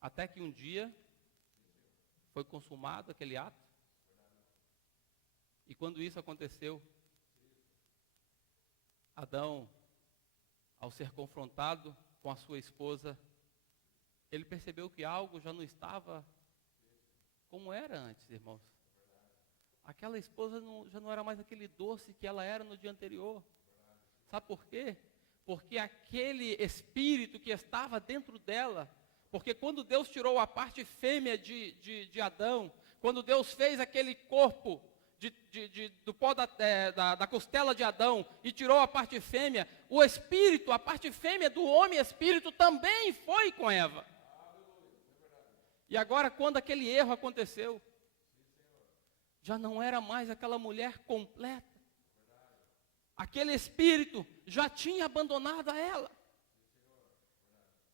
Até que um dia foi consumado aquele ato. E quando isso aconteceu, Adão, ao ser confrontado com a sua esposa, ele percebeu que algo já não estava como era antes, irmãos. Aquela esposa já não era mais aquele doce que ela era no dia anterior. Sabe por quê? Porque aquele espírito que estava dentro dela, porque quando Deus tirou a parte fêmea de Adão, quando Deus fez aquele corpo do pó da costela de Adão e tirou a parte fêmea, o espírito, a parte fêmea do homem espírito também foi com Eva. E agora, quando aquele erro aconteceu, já não era mais aquela mulher completa. Aquele espírito já tinha abandonado a ela.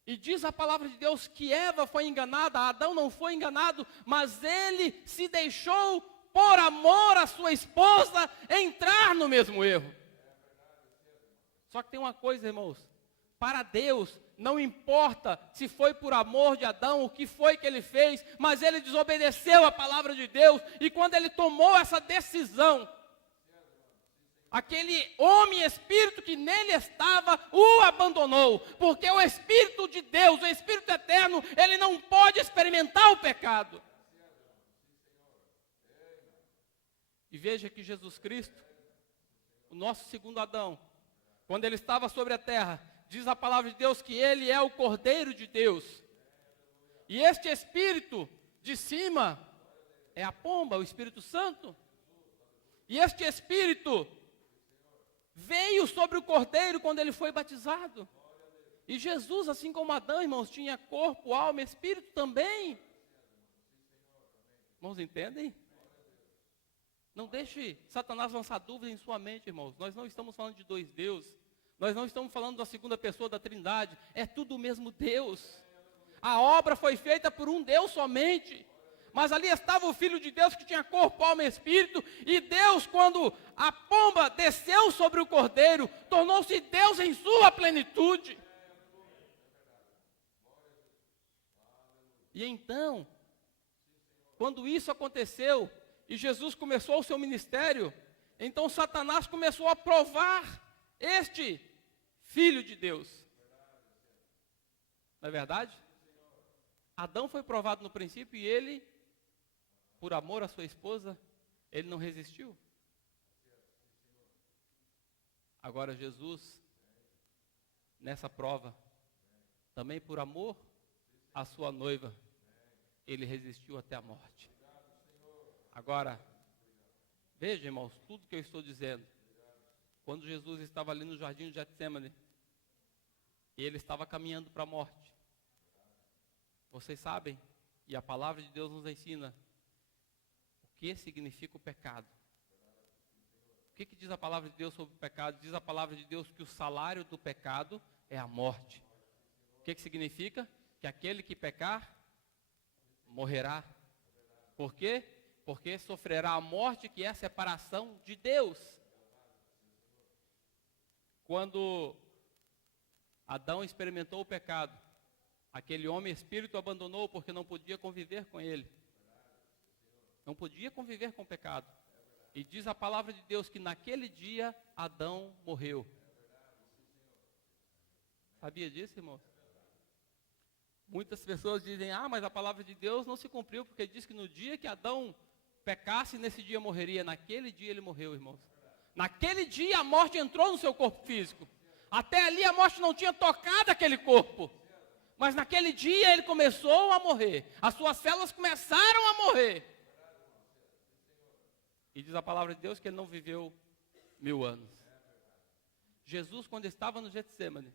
E diz a palavra de Deus que Eva foi enganada, Adão não foi enganado, mas ele se deixou, por amor à sua esposa, entrar no mesmo erro. Só que tem uma coisa, irmãos, para Deus não importa se foi por amor de Adão, o que foi que ele fez, mas ele desobedeceu a palavra de Deus, e quando ele tomou essa decisão, aquele homem espírito que nele estava o abandonou, porque o Espírito de Deus, o Espírito eterno, ele não pode experimentar o pecado. E veja que Jesus Cristo, o nosso segundo Adão, quando ele estava sobre a terra, diz a palavra de Deus que ele é o Cordeiro de Deus. E este Espírito de cima é a pomba, o Espírito Santo. E este Espírito veio sobre o Cordeiro quando ele foi batizado. E Jesus, assim como Adão, irmãos, tinha corpo, alma, espírito também. Irmãos, entendem? Não deixe Satanás lançar dúvidas em sua mente, irmãos. Nós não estamos falando de dois deuses. Nós não estamos falando da segunda pessoa da Trindade. É tudo o mesmo Deus. A obra foi feita por um Deus somente. Mas ali estava o Filho de Deus que tinha corpo, alma e espírito. E Deus, quando a pomba desceu sobre o Cordeiro, tornou-se Deus em sua plenitude. E então, quando isso aconteceu, e Jesus começou o seu ministério, então Satanás começou a provar este Filho de Deus. Não é verdade? Adão foi provado no princípio e ele, por amor à sua esposa, ele não resistiu. Agora Jesus, nessa prova, também por amor à sua noiva, ele resistiu até a morte. Agora, veja, irmãos, tudo que eu estou dizendo. Quando Jesus estava ali no jardim de Getsêmani, ele estava caminhando para a morte. Vocês sabem, e a palavra de Deus nos ensina, o que significa o pecado. O que diz a palavra de Deus sobre o pecado? Diz a palavra de Deus que o salário do pecado é a morte. O que significa? Que aquele que pecar, morrerá. Por quê? Porque sofrerá a morte, que é a separação de Deus. Quando Adão experimentou o pecado, aquele homem espírito abandonou porque não podia conviver com ele. Não podia conviver com o pecado. E diz a palavra de Deus que naquele dia Adão morreu. Sabia disso, irmão? Muitas pessoas dizem, mas a palavra de Deus não se cumpriu, porque diz que no dia que Adão pecasse, nesse dia morreria. Naquele dia ele morreu, irmãos. Naquele dia a morte entrou no seu corpo físico. Até ali a morte não tinha tocado aquele corpo. Mas naquele dia ele começou a morrer. As suas células começaram a morrer. E diz a palavra de Deus que ele não viveu 1000 anos. Jesus, quando estava no Getsêmani,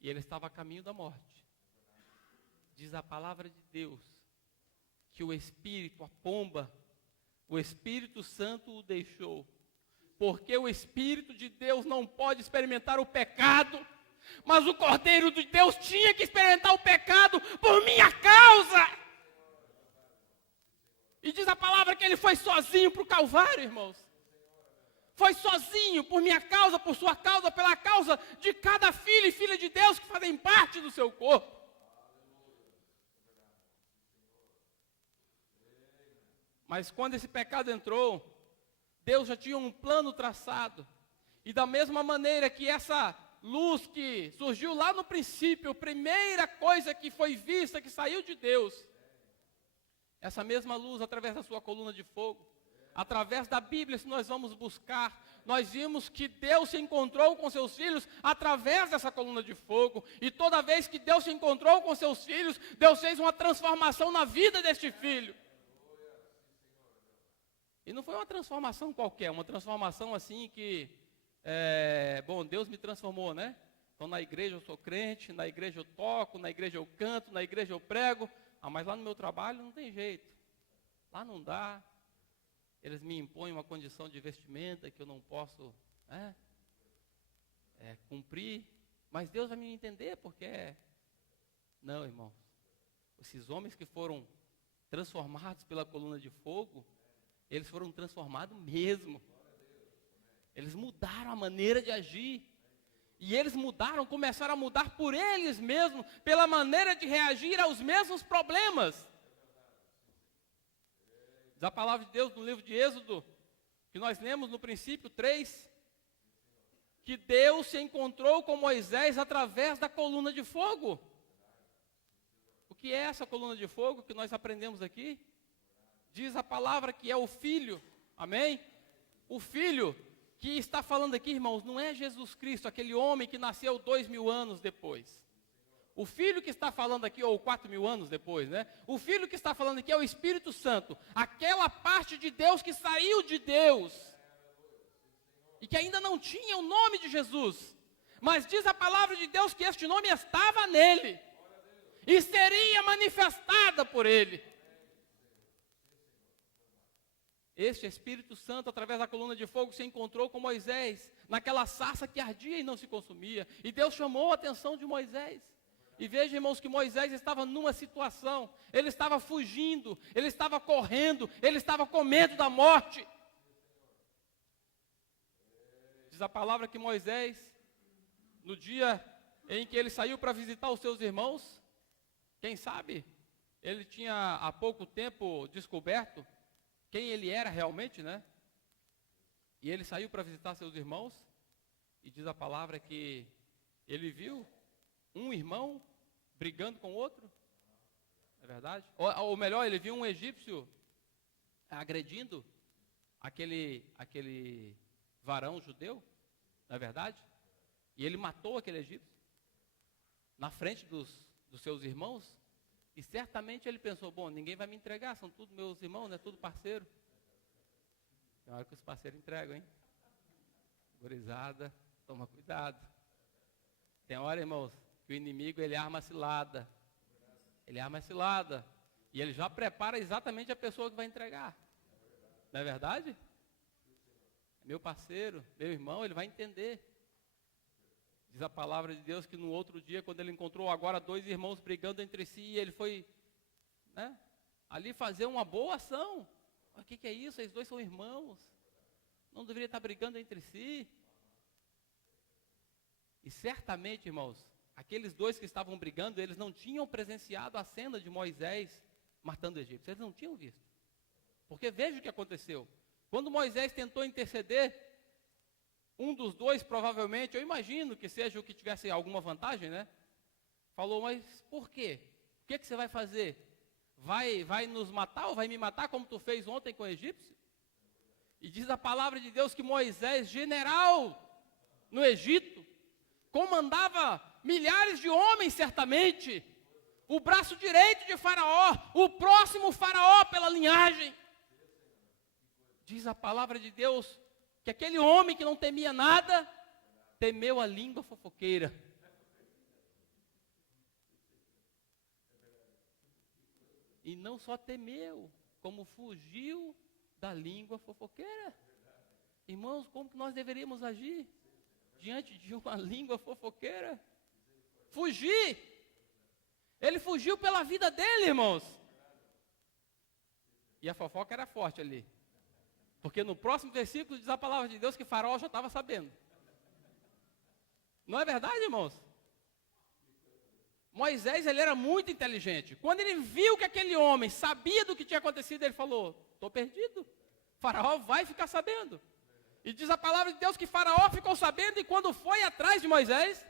e ele estava a caminho da morte, Diz a palavra de Deus que o Espírito, a pomba, o Espírito Santo o deixou. Porque o Espírito de Deus não pode experimentar o pecado, mas o Cordeiro de Deus tinha que experimentar o pecado por minha causa. E diz a palavra que ele foi sozinho para o Calvário, irmãos. Foi sozinho, por minha causa, por sua causa, pela causa de cada filho e filha de Deus que fazem parte do seu corpo. Mas quando esse pecado entrou, Deus já tinha um plano traçado. E da mesma maneira que essa luz que surgiu lá no princípio, a primeira coisa que foi vista, que saiu de Deus, essa mesma luz, através da sua coluna de fogo, através da Bíblia, se nós vamos buscar, nós vimos que Deus se encontrou com seus filhos através dessa coluna de fogo. E toda vez que Deus se encontrou com seus filhos, Deus fez uma transformação na vida deste filho. E não foi uma transformação qualquer, uma transformação assim que, Deus me transformou, né? Então na igreja eu sou crente, na igreja eu toco, na igreja eu canto, na igreja eu prego. Mas lá no meu trabalho não tem jeito, lá não dá. Eles me impõem uma condição de vestimenta que eu não posso cumprir, mas Deus vai me entender, porque não, irmãos, esses homens que foram transformados pela coluna de fogo, eles foram transformados mesmo. Eles mudaram a maneira de agir. E eles mudaram, começaram a mudar por eles mesmos, pela maneira de reagir aos mesmos problemas. Diz a palavra de Deus no livro de Êxodo, que nós lemos no princípio 3, que Deus se encontrou com Moisés através da coluna de fogo. O que é essa coluna de fogo que nós aprendemos aqui? Diz a palavra que é o Filho, amém? O Filho que está falando aqui, irmãos, não é Jesus Cristo, aquele homem que nasceu 2000 anos depois. O Filho que está falando aqui, ou 4000 anos depois, né? O Filho que está falando aqui é o Espírito Santo, aquela parte de Deus que saiu de Deus, e que ainda não tinha o nome de Jesus, mas diz a palavra de Deus que este nome estava nele, e seria manifestada por ele. Este Espírito Santo, através da coluna de fogo, se encontrou com Moisés, naquela sarça que ardia e não se consumia. E Deus chamou a atenção de Moisés. E veja, irmãos, que Moisés estava numa situação, ele estava fugindo, ele estava correndo, ele estava com medo da morte. Diz a palavra que Moisés, no dia em que ele saiu para visitar os seus irmãos, quem sabe, ele tinha há pouco tempo descoberto quem ele era realmente, né? E ele saiu para visitar seus irmãos, e diz a palavra que ele viu um irmão brigando com outro, é verdade? Ou melhor, ele viu um egípcio agredindo aquele varão judeu, não é verdade? E ele matou aquele egípcio na frente dos seus irmãos. E certamente ele pensou, ninguém vai me entregar, são todos meus irmãos, né? Tudo parceiro. Tem hora que os parceiros entregam, hein? Gurizada, toma cuidado. Tem hora, irmãos, que o inimigo, ele arma a cilada. Ele arma a cilada. E ele já prepara exatamente a pessoa que vai entregar. Não é verdade? Meu parceiro, meu irmão, ele vai entender. Diz a palavra de Deus que no outro dia, quando ele encontrou agora 2 irmãos brigando entre si, ele foi, ali fazer uma boa ação. O que é isso? Esses 2 são irmãos. Não deveria estar brigando entre si. E certamente, irmãos, aqueles 2 que estavam brigando, eles não tinham presenciado a cena de Moisés matando o egípcio. Eles não tinham visto. Porque veja o que aconteceu. Quando Moisés tentou interceder, um dos 2, provavelmente, eu imagino que seja o que tivesse alguma vantagem, né? Falou, mas por quê? O que você vai fazer? Vai nos matar ou vai me matar como tu fez ontem com o egípcio? E diz a palavra de Deus que Moisés, general no Egito, comandava milhares de homens certamente, o braço direito de Faraó, o próximo Faraó pela linhagem. Diz a palavra de Deus que aquele homem que não temia nada, temeu a língua fofoqueira. e não só temeu, como fugiu da língua fofoqueira. Irmãos, como que nós deveríamos agir diante de uma língua fofoqueira? Fugir! Ele fugiu pela vida dele, irmãos. E a fofoca era forte ali. Porque no próximo versículo diz a palavra de Deus que Faraó já estava sabendo. Não é verdade, irmãos? Moisés, ele era muito inteligente. Quando ele viu que aquele homem sabia do que tinha acontecido, ele falou: estou perdido. Faraó vai ficar sabendo. E diz a palavra de Deus que Faraó ficou sabendo, e quando foi atrás de Moisés,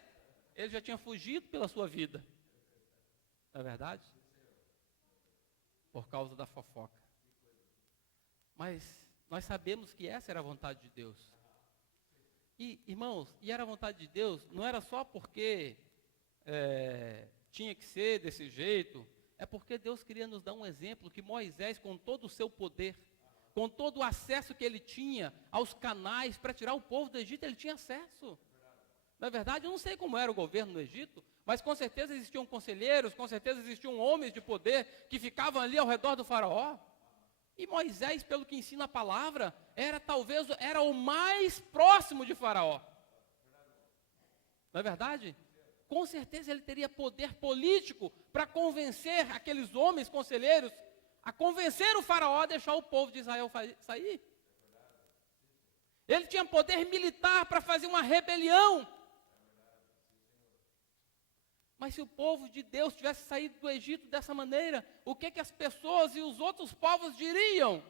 ele já tinha fugido pela sua vida. Não é verdade? Por causa da fofoca. Mas nós sabemos que essa era a vontade de Deus. E, irmãos, e era a vontade de Deus, não era só porque tinha que ser desse jeito, é porque Deus queria nos dar um exemplo que Moisés, com todo o seu poder, com todo o acesso que ele tinha aos canais para tirar o povo do Egito, ele tinha acesso. Na verdade, eu não sei como era o governo no Egito, mas com certeza existiam conselheiros, com certeza existiam homens de poder que ficavam ali ao redor do faraó. E Moisés, pelo que ensina a palavra, era o mais próximo de Faraó. Não é verdade? Com certeza ele teria poder político para convencer aqueles homens conselheiros a convencer o Faraó a deixar o povo de Israel sair. Ele tinha poder militar para fazer uma rebelião. Mas se o povo de Deus tivesse saído do Egito dessa maneira, o que as pessoas e os outros povos diriam?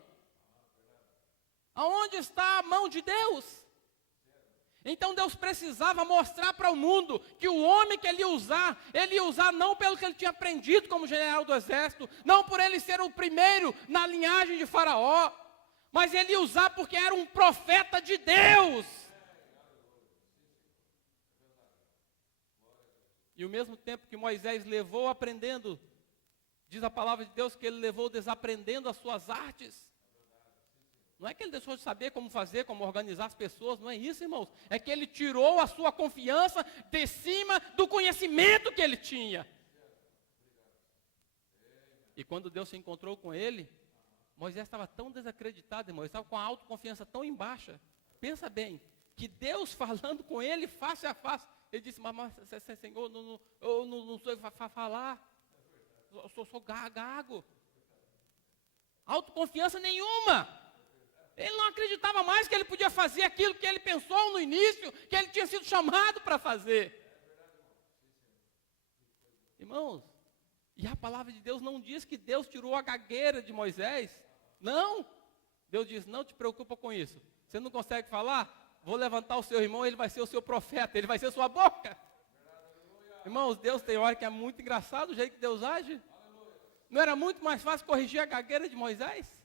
Aonde está a mão de Deus? Então Deus precisava mostrar para o mundo que o homem que ele ia usar não pelo que ele tinha aprendido como general do exército, não por ele ser o primeiro na linhagem de Faraó, mas ele ia usar porque era um profeta de Deus. E ao mesmo tempo que Moisés levou aprendendo, diz a palavra de Deus que ele levou desaprendendo as suas artes. Não é que ele deixou de saber como fazer, como organizar as pessoas, não é isso, irmãos. É que ele tirou a sua confiança de cima do conhecimento que ele tinha. E quando Deus se encontrou com ele, Moisés estava tão desacreditado, irmão, estava com a autoconfiança tão em baixa. Pensa bem, que Deus falando com ele face a face, ele disse: mas Senhor, eu não sei falar, eu sou gago. Autoconfiança nenhuma. Ele não acreditava mais que ele podia fazer aquilo que ele pensou no início, que ele tinha sido chamado para fazer. Irmãos, e a palavra de Deus não diz que Deus tirou a gagueira de Moisés. Não. Deus diz: não te preocupa com isso. Você não consegue falar? Vou levantar o seu irmão, ele vai ser o seu profeta, ele vai ser sua boca. Irmãos, Deus tem hora que é muito engraçado o jeito que Deus age. Não era muito mais fácil corrigir a gagueira de Moisés?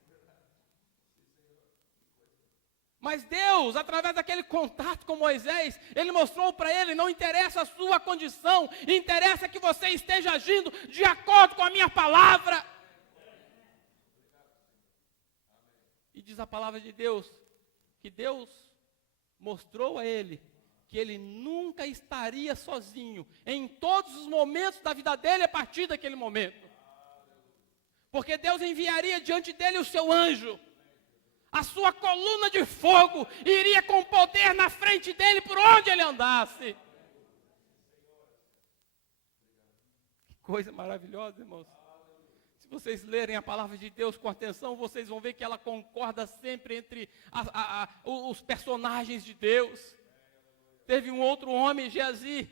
Mas Deus, através daquele contato com Moisés, Ele mostrou para ele: não interessa a sua condição, interessa que você esteja agindo de acordo com a minha palavra. E diz a palavra de Deus, que Deus mostrou a ele que ele nunca estaria sozinho em todos os momentos da vida dele a partir daquele momento. Porque Deus enviaria diante dele o seu anjo, a sua coluna de fogo iria com poder na frente dele por onde ele andasse. Que coisa maravilhosa, irmãos. Se vocês lerem a palavra de Deus com atenção, vocês vão ver que ela concorda sempre entre os personagens de Deus. Teve um outro homem, Geazi,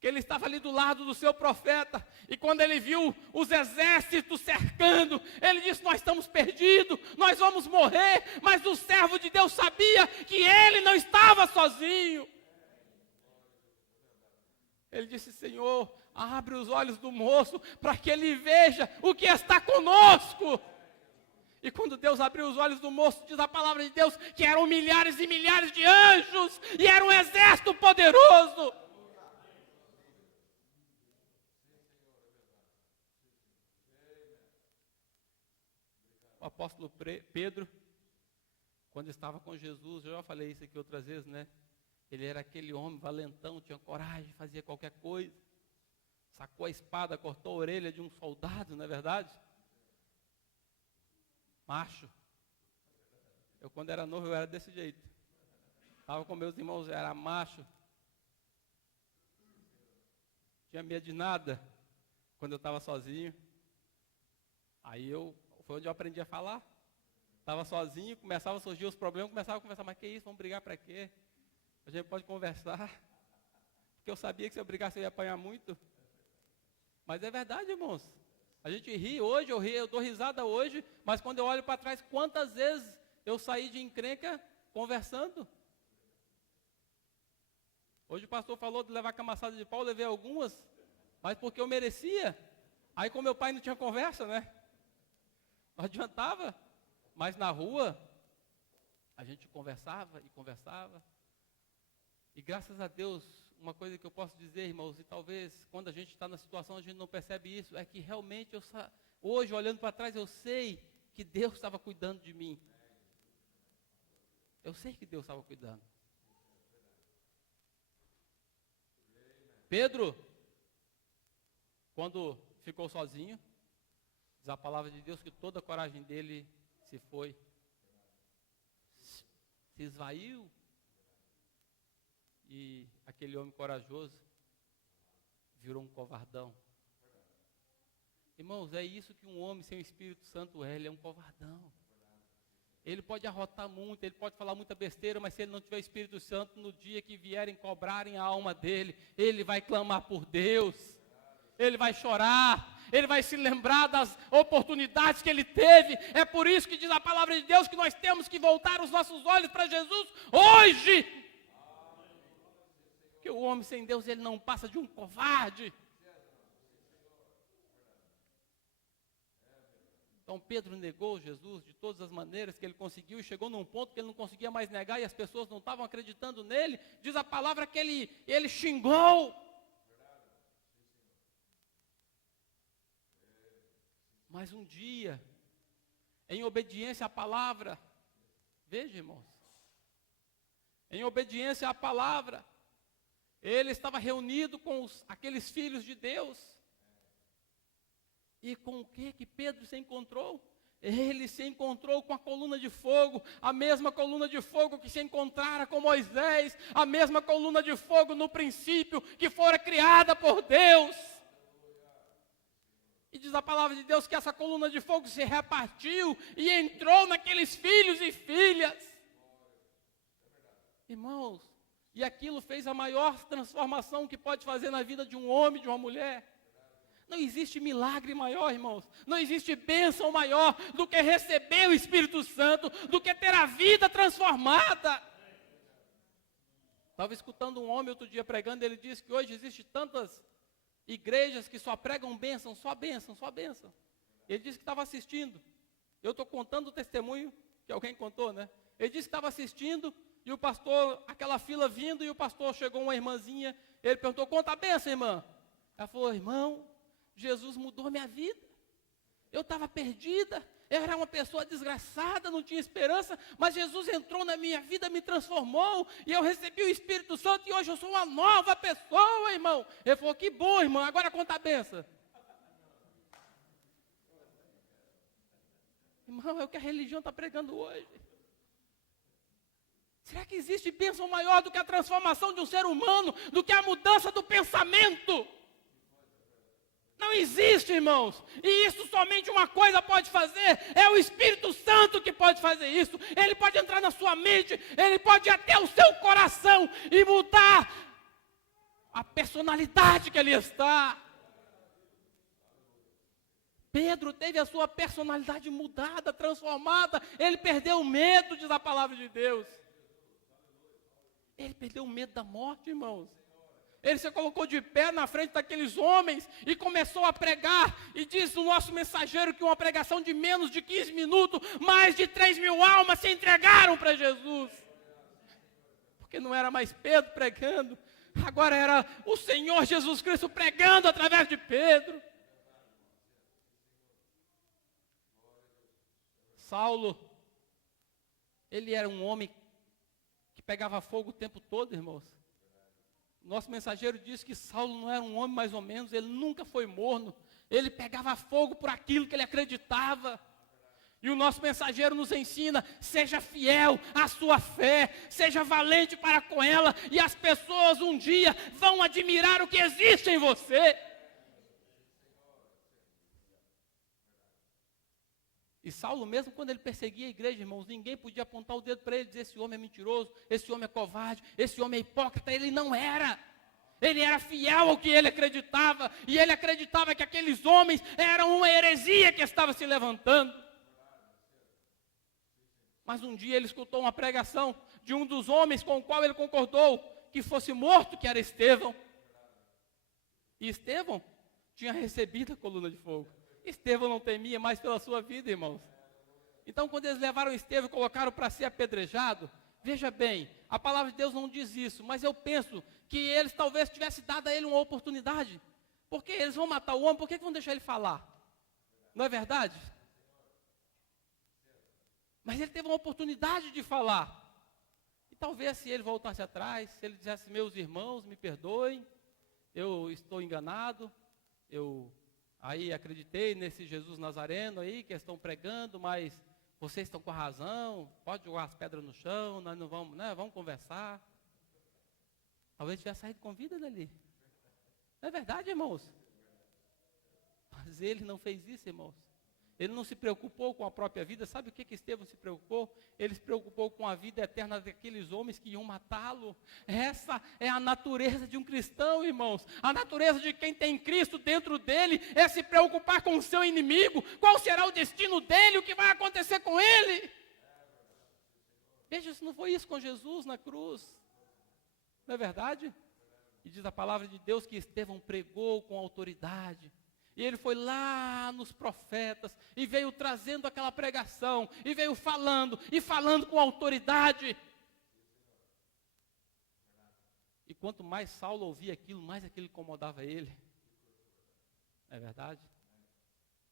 que ele estava ali do lado do seu profeta, e quando ele viu os exércitos cercando, ele disse: nós estamos perdidos, nós vamos morrer. Mas o servo de Deus sabia que ele não estava sozinho. Ele disse: Senhor, abre os olhos do moço, para que ele veja o que está conosco. E quando Deus abriu os olhos do moço, diz a palavra de Deus, que eram milhares e milhares de anjos, e era um exército poderoso. O apóstolo Pedro, quando estava com Jesus, eu já falei isso aqui outras vezes, né? Ele era aquele homem valentão, tinha coragem, fazia qualquer coisa. Sacou a espada, cortou a orelha de um soldado, não é verdade? macho. Eu, quando era novo, eu era desse jeito. Estava com meus irmãos, eu era macho. Tinha medo de nada. Quando eu estava sozinho. Aí foi onde eu aprendi a falar. Estava sozinho, começava a surgir os problemas, começava a conversar, mas que isso, vamos brigar para quê? A gente pode conversar. Porque eu sabia que se eu brigasse eu ia apanhar muito. Mas é verdade, irmãos. A gente ri hoje, eu dou risada hoje, mas quando eu olho para trás, quantas vezes eu saí de encrenca conversando? Hoje o pastor falou de levar camaçada de pau, eu levei algumas, mas porque eu merecia. Aí com meu pai não tinha conversa, né? Não adiantava. Mas na rua, a gente conversava e conversava. E graças a Deus, uma coisa que eu posso dizer, irmãos, e talvez quando a gente está na situação a gente não percebe isso, é que realmente hoje, olhando para trás, eu sei que Deus estava cuidando de mim. Eu sei que Deus estava cuidando. Pedro, quando ficou sozinho, diz a palavra de Deus que toda a coragem dele se foi, se esvaiu, e aquele homem corajoso virou um covardão. Irmãos, é isso que um homem sem o Espírito Santo é, ele é um covardão. Ele pode arrotar muito, ele pode falar muita besteira, mas se ele não tiver o Espírito Santo, no dia que vierem cobrarem a alma dele, ele vai clamar por Deus, ele vai chorar, ele vai se lembrar das oportunidades que ele teve. É por isso que diz a palavra de Deus que nós temos que voltar os nossos olhos para Jesus hoje. Que o homem sem Deus, ele não passa de um covarde. Então Pedro negou Jesus de todas as maneiras que ele conseguiu e chegou num ponto que ele não conseguia mais negar e as pessoas não estavam acreditando nele. Diz a palavra que ele xingou. Mas um dia, em obediência à palavra, veja, irmãos, em obediência à palavra, ele estava reunido com aqueles filhos de Deus. E com o que Pedro se encontrou? Ele se encontrou com a coluna de fogo, a mesma coluna de fogo que se encontrara com Moisés, a mesma coluna de fogo no princípio que fora criada por Deus. E diz a palavra de Deus que essa coluna de fogo se repartiu e entrou naqueles filhos e filhas. Irmãos, e aquilo fez a maior transformação que pode fazer na vida de um homem, de uma mulher. Não existe milagre maior, irmãos. Não existe bênção maior do que receber o Espírito Santo, do que ter a vida transformada. Estava escutando um homem outro dia pregando, ele disse que hoje existe tantas igrejas que só pregam bênção, só bênção, só bênção. Ele disse que estava assistindo. Eu estou contando o testemunho que alguém contou, né? Ele disse que estava assistindo e o pastor, aquela fila vindo, e o pastor chegou uma irmãzinha, ele perguntou, conta a bênção, irmã. Ela falou, irmão, Jesus mudou minha vida. Eu estava perdida, eu era uma pessoa desgraçada, não tinha esperança, mas Jesus entrou na minha vida, me transformou, e eu recebi o Espírito Santo, e hoje eu sou uma nova pessoa, irmão. Ele falou, que bom, irmão, agora conta a bênção. Irmão, é o que a religião está pregando hoje. Será que existe bênção maior do que a transformação de um ser humano, do que a mudança do pensamento? Não existe, irmãos. E isso somente uma coisa pode fazer, é o Espírito Santo que pode fazer isso. Ele pode entrar na sua mente, ele pode ir até o seu coração e mudar a personalidade que ali está. Pedro teve a sua personalidade mudada, transformada. Ele perdeu o medo, diz a palavra de Deus. Ele perdeu o medo da morte, irmãos. Ele se colocou de pé na frente daqueles homens e começou a pregar. E diz o nosso mensageiro que uma pregação de menos de 15 minutos, mais de 3.000 almas se entregaram para Jesus. Porque não era mais Pedro pregando, agora era o Senhor Jesus Cristo pregando através de Pedro. Saulo, ele era um homem que pegava fogo o tempo todo, irmãos. Nosso mensageiro disse que Saulo não era um homem mais ou menos, ele nunca foi morno, ele pegava fogo por aquilo que ele acreditava. E o nosso mensageiro nos ensina: seja fiel à sua fé, seja valente para com ela, e as pessoas um dia vão admirar o que existe em você. E Saulo, mesmo quando ele perseguia a igreja, irmãos, ninguém podia apontar o dedo para ele e dizer: esse homem é mentiroso, esse homem é covarde, esse homem é hipócrita. Ele não era. Ele era fiel ao que ele acreditava, e ele acreditava que aqueles homens eram uma heresia que estava se levantando. Mas um dia ele escutou uma pregação de um dos homens com o qual ele concordou que fosse morto, que era Estevão. E Estevão tinha recebido a coluna de fogo. Estevão não temia mais pela sua vida, irmãos. Então, quando eles levaram Estevão e colocaram para ser apedrejado, veja bem, a palavra de Deus não diz isso, mas eu penso que eles talvez tivessem dado a ele uma oportunidade. Porque eles vão matar o homem, por que vão deixar ele falar? Não é verdade? Mas ele teve uma oportunidade de falar. E talvez se ele voltasse atrás, se ele dissesse: meus irmãos, me perdoem, eu estou enganado, eu aí acreditei nesse Jesus Nazareno aí, que estão pregando, mas vocês estão com a razão, pode jogar as pedras no chão, nós não vamos, né, vamos conversar. Talvez tivesse saído com vida dali. Não é verdade, irmãos? Mas ele não fez isso, irmãos. Ele não se preocupou com a própria vida. Sabe o que Estevão se preocupou? Ele se preocupou com a vida eterna daqueles homens que iam matá-lo. Essa é a natureza de um cristão, irmãos. A natureza de quem tem Cristo dentro dele é se preocupar com o seu inimigo. Qual será o destino dele? O que vai acontecer com ele? Veja, se não foi isso com Jesus na cruz. Não é verdade? E diz a palavra de Deus que Estevão pregou com autoridade. E ele foi lá nos profetas e veio trazendo aquela pregação, e veio falando, e falando com autoridade. E quanto mais Saulo ouvia aquilo, mais aquilo incomodava ele. Não é verdade?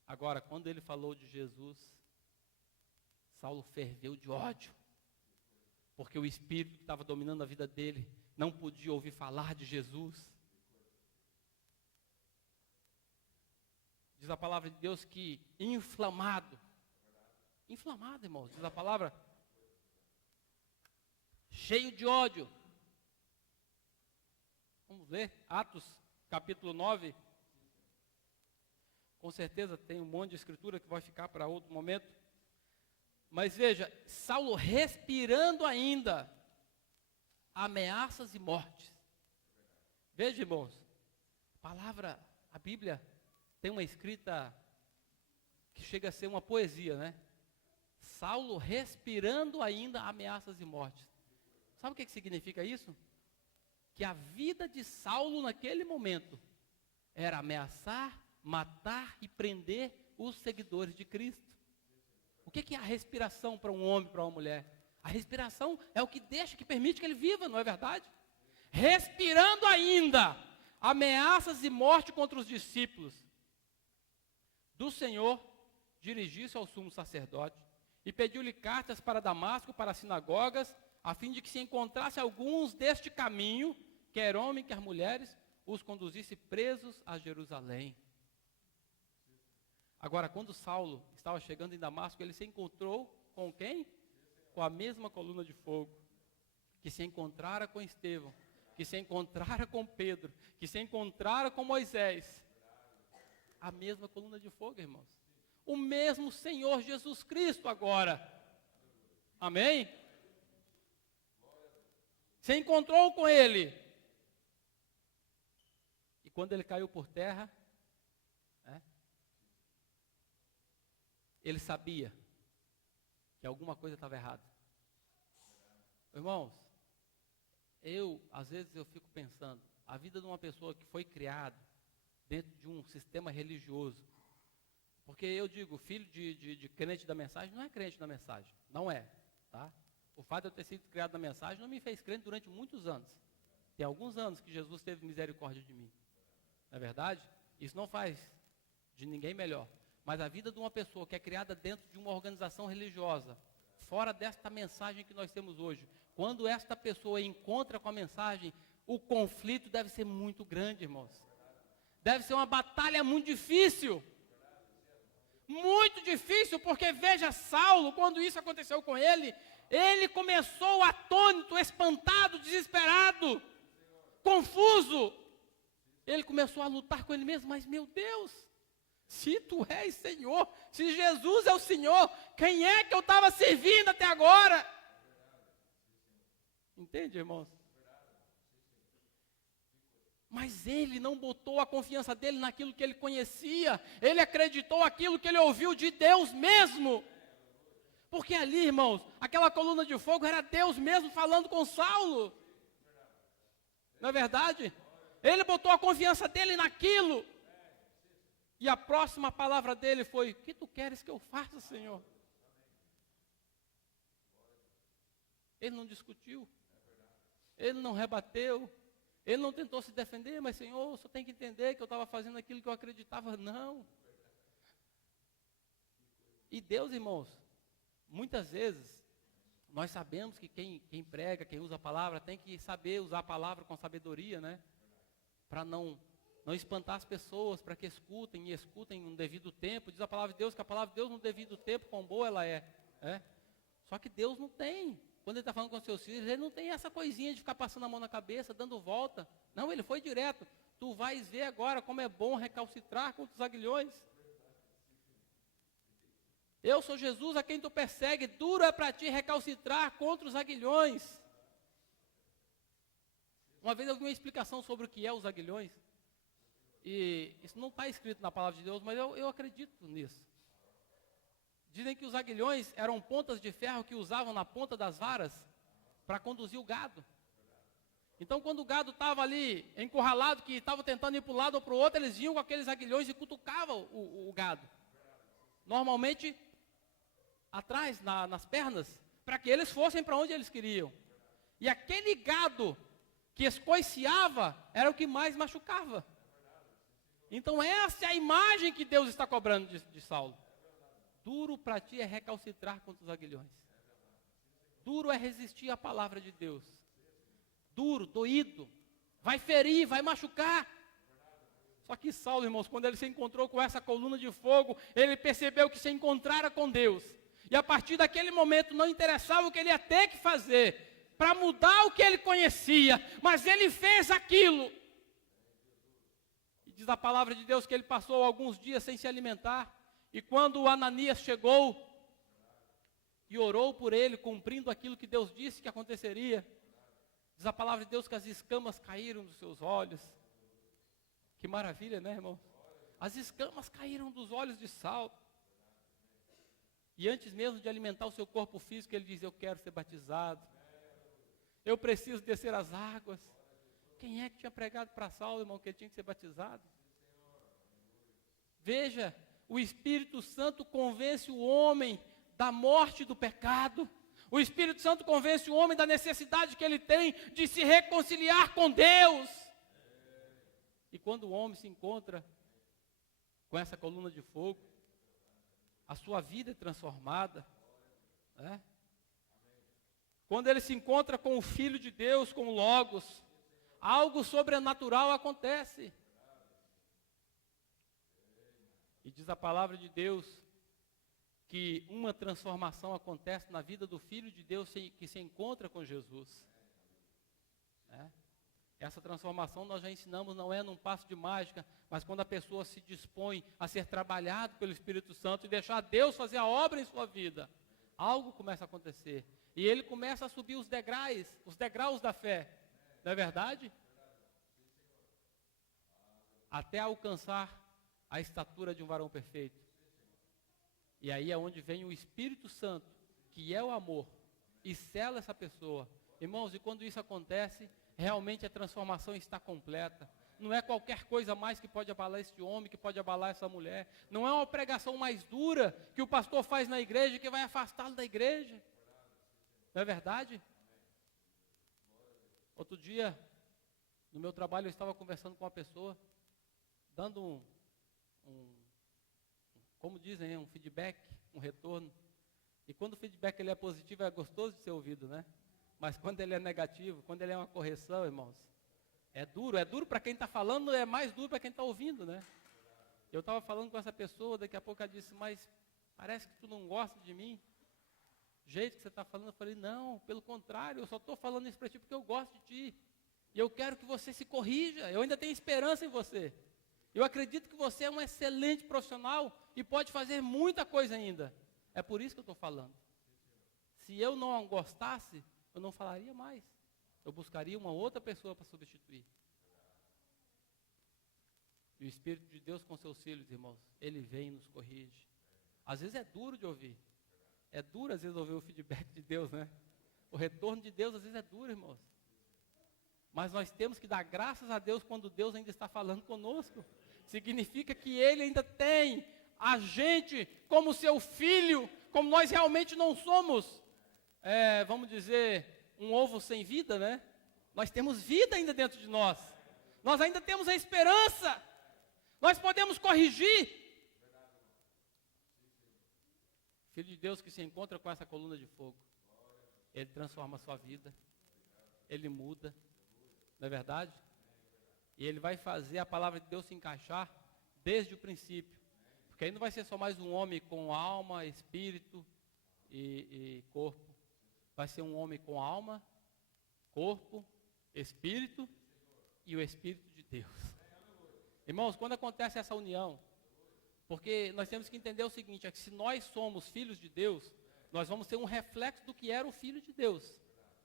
Agora, quando ele falou de Jesus, Saulo ferveu de ódio. Porque o espírito que estava dominando a vida dele não podia ouvir falar de Jesus. Diz a palavra de Deus que inflamado, irmãos, diz a palavra, cheio de ódio. Vamos ler Atos capítulo 9. Com certeza tem um monte de escritura que vai ficar para outro momento. Mas veja, Saulo respirando ainda ameaças e mortes. Veja, irmãos, a Bíblia tem uma escrita que chega a ser uma poesia, né? Saulo respirando ainda ameaças e mortes. Sabe o que significa isso? Que a vida de Saulo naquele momento era ameaçar, matar e prender os seguidores de Cristo. O que é a respiração para um homem, para uma mulher? A respiração é o que permite que ele viva, não é verdade? Respirando ainda ameaças e morte contra os discípulos do Senhor, dirigiu-se ao sumo sacerdote e pediu-lhe cartas para Damasco, para as sinagogas, a fim de que se encontrasse alguns deste caminho, quer homem, quer mulheres, os conduzisse presos a Jerusalém. Agora, quando Saulo estava chegando em Damasco, ele se encontrou com quem? Com a mesma coluna de fogo, que se encontrara com Estevão, que se encontrara com Pedro, que se encontrara com Moisés. A mesma coluna de fogo, irmãos. O mesmo Senhor Jesus Cristo agora. Amém? Se encontrou com ele. E quando ele caiu por terra, ele sabia que alguma coisa estava errada. Irmãos, às vezes eu fico pensando, a vida de uma pessoa que foi criada dentro de um sistema religioso, porque eu digo, filho de crente da mensagem não é crente da mensagem, não é, tá? O fato de eu ter sido criado na mensagem não me fez crente durante muitos anos. Tem alguns anos que Jesus teve misericórdia de mim, não é verdade? Isso não faz de ninguém melhor, mas a vida de uma pessoa que é criada dentro de uma organização religiosa, fora desta mensagem que nós temos hoje, quando esta pessoa encontra com a mensagem, o conflito deve ser muito grande, irmãos. Deve ser uma batalha muito difícil. Muito difícil, porque veja Saulo, quando isso aconteceu com ele começou atônito, espantado, desesperado, confuso. Ele começou a lutar com ele mesmo, mas meu Deus, se tu és Senhor, se Jesus é o Senhor, quem é que eu estava servindo até agora? Entende, irmãos? Mas ele não botou a confiança dele naquilo que ele conhecia, ele acreditou aquilo que ele ouviu de Deus mesmo. Porque ali, irmãos, aquela coluna de fogo era Deus mesmo falando com Saulo. Não é verdade? Ele botou a confiança dele naquilo. E a próxima palavra dele foi: o que tu queres que eu faça, Senhor? Ele não discutiu, ele não rebateu, ele não tentou se defender, mas Senhor, só tem que entender que eu estava fazendo aquilo que eu acreditava. Não. E Deus, irmãos, muitas vezes, nós sabemos que quem prega, quem usa a palavra, tem que saber usar a palavra com sabedoria, né? Para não espantar as pessoas, para que escutem no devido tempo. Diz a palavra de Deus que a palavra de Deus no devido tempo, quão boa ela é. Só que Deus não tem. Quando ele está falando com os seus filhos, ele não tem essa coisinha de ficar passando a mão na cabeça, dando volta. Não, ele foi direto. Tu vais ver agora como é bom recalcitrar contra os aguilhões. Eu sou Jesus a quem tu persegue, duro é para ti recalcitrar contra os aguilhões. Uma vez eu vi uma explicação sobre o que é os aguilhões, e isso não está escrito na palavra de Deus, mas eu acredito nisso. Dizem que os aguilhões eram pontas de ferro que usavam na ponta das varas para conduzir o gado. Então, quando o gado estava ali encurralado, que estava tentando ir para um lado ou para o outro, eles vinham com aqueles aguilhões e cutucavam o gado. Normalmente, atrás, nas pernas, para que eles fossem para onde eles queriam. E aquele gado que escoiciava era o que mais machucava. Então, essa é a imagem que Deus está cobrando de Saulo. Duro para ti é recalcitrar contra os aguilhões. Duro é resistir à palavra de Deus. Duro, doído, vai ferir, vai machucar. Só que Saulo, irmãos, quando ele se encontrou com essa coluna de fogo, ele percebeu que se encontrara com Deus. E a partir daquele momento não interessava o que ele ia ter que fazer para mudar o que ele conhecia, mas ele fez aquilo. E diz a palavra de Deus que ele passou alguns dias sem se alimentar. E quando Ananias chegou e orou por ele, cumprindo aquilo que Deus disse que aconteceria, diz a palavra de Deus que as escamas caíram dos seus olhos. Que maravilha, né, irmão? As escamas caíram dos olhos de Saulo. E antes mesmo de alimentar o seu corpo físico, ele diz: eu quero ser batizado. Eu preciso descer as águas. Quem é que tinha pregado para Saulo, irmão, que ele tinha que ser batizado? Veja, o Espírito Santo convence o homem da morte do pecado. O Espírito Santo convence o homem da necessidade que ele tem de se reconciliar com Deus. E quando o homem se encontra com essa coluna de fogo, a sua vida é transformada, né? Quando ele se encontra com o Filho de Deus, com o Logos, algo sobrenatural acontece. E diz a palavra de Deus que uma transformação acontece na vida do Filho de Deus que se encontra com Jesus. Essa transformação nós já ensinamos, não é num passo de mágica, mas quando a pessoa se dispõe a ser trabalhado pelo Espírito Santo e deixar Deus fazer a obra em sua vida, algo começa a acontecer. E ele começa a subir os degraus da fé, não é verdade? Até alcançar a estatura de um varão perfeito. E aí é onde vem o Espírito Santo, que é o amor, e sela essa pessoa. Irmãos, e quando isso acontece, realmente a transformação está completa. Não é qualquer coisa mais que pode abalar este homem, que pode abalar essa mulher. Não é uma pregação mais dura que o pastor faz na igreja que vai afastá-lo da igreja. Não é verdade? Outro dia, no meu trabalho, eu estava conversando com uma pessoa, dando como dizem, um feedback, um retorno. E quando o feedback ele é positivo, é gostoso de ser ouvido, né? Mas quando ele é negativo, quando ele é uma correção, irmãos, é duro para quem está falando, é mais duro para quem está ouvindo, né? Eu estava falando com essa pessoa, daqui a pouco ela disse, mas parece que tu não gosta de mim. O jeito que você está falando, eu falei, não, pelo contrário, eu só estou falando isso para ti porque eu gosto de ti. E eu quero que você se corrija, eu ainda tenho esperança em você. Eu acredito que você é um excelente profissional e pode fazer muita coisa ainda. É por isso que eu estou falando. Se eu não gostasse, eu não falaria mais. Eu buscaria uma outra pessoa para substituir. E o Espírito de Deus com seus filhos, irmãos, Ele vem e nos corrige. Às vezes é duro de ouvir. É duro às vezes ouvir o feedback de Deus, né? O retorno de Deus às vezes é duro, irmãos. Mas nós temos que dar graças a Deus quando Deus ainda está falando conosco. Significa que Ele ainda tem a gente como seu filho, como nós realmente não somos, vamos dizer, um ovo sem vida, né? Nós temos vida ainda dentro de nós. Nós ainda temos a esperança. Nós podemos corrigir. Filho de Deus que se encontra com essa coluna de fogo, Ele transforma a sua vida. Ele muda. Não é verdade? E Ele vai fazer a palavra de Deus se encaixar desde o princípio. Porque aí não vai ser só mais um homem com alma, espírito e corpo. Vai ser um homem com alma, corpo, espírito e o Espírito de Deus. Irmãos, quando acontece essa união, porque nós temos que entender o seguinte, é que se nós somos filhos de Deus, nós vamos ser um reflexo do que era o Filho de Deus.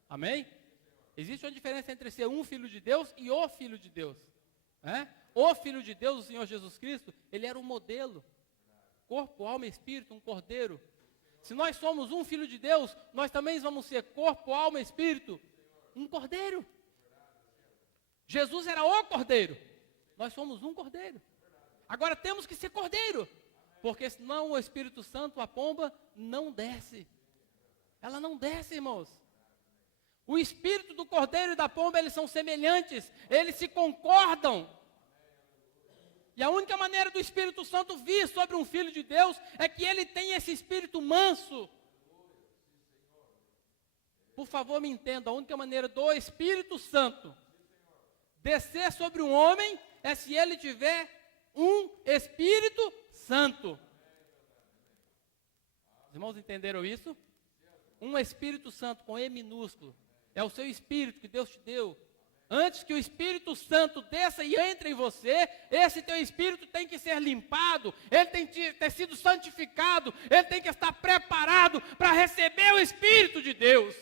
Amém? Existe uma diferença entre ser um filho de Deus e o Filho de Deus. Né? O Filho de Deus, o Senhor Jesus Cristo, Ele era um modelo. Corpo, alma e espírito, um cordeiro. Se nós somos um Filho de Deus, nós também vamos ser corpo, alma e espírito, um cordeiro. Jesus era o cordeiro. Nós somos um cordeiro. Agora temos que ser cordeiro, porque senão o Espírito Santo, a pomba, não desce. Ela não desce, irmãos. O espírito do cordeiro e da pomba, eles são semelhantes, eles se concordam. E a única maneira do Espírito Santo vir sobre um filho de Deus é que ele tenha esse espírito manso. Por favor, me entenda, a única maneira do Espírito Santo descer sobre um homem é se ele tiver um Espírito Santo. Os irmãos entenderam isso? Um Espírito Santo com E minúsculo. É o seu Espírito que Deus te deu. Antes que o Espírito Santo desça e entre em você, esse teu Espírito tem que ser limpado, ele tem que ter sido santificado, ele tem que estar preparado para receber o Espírito de Deus.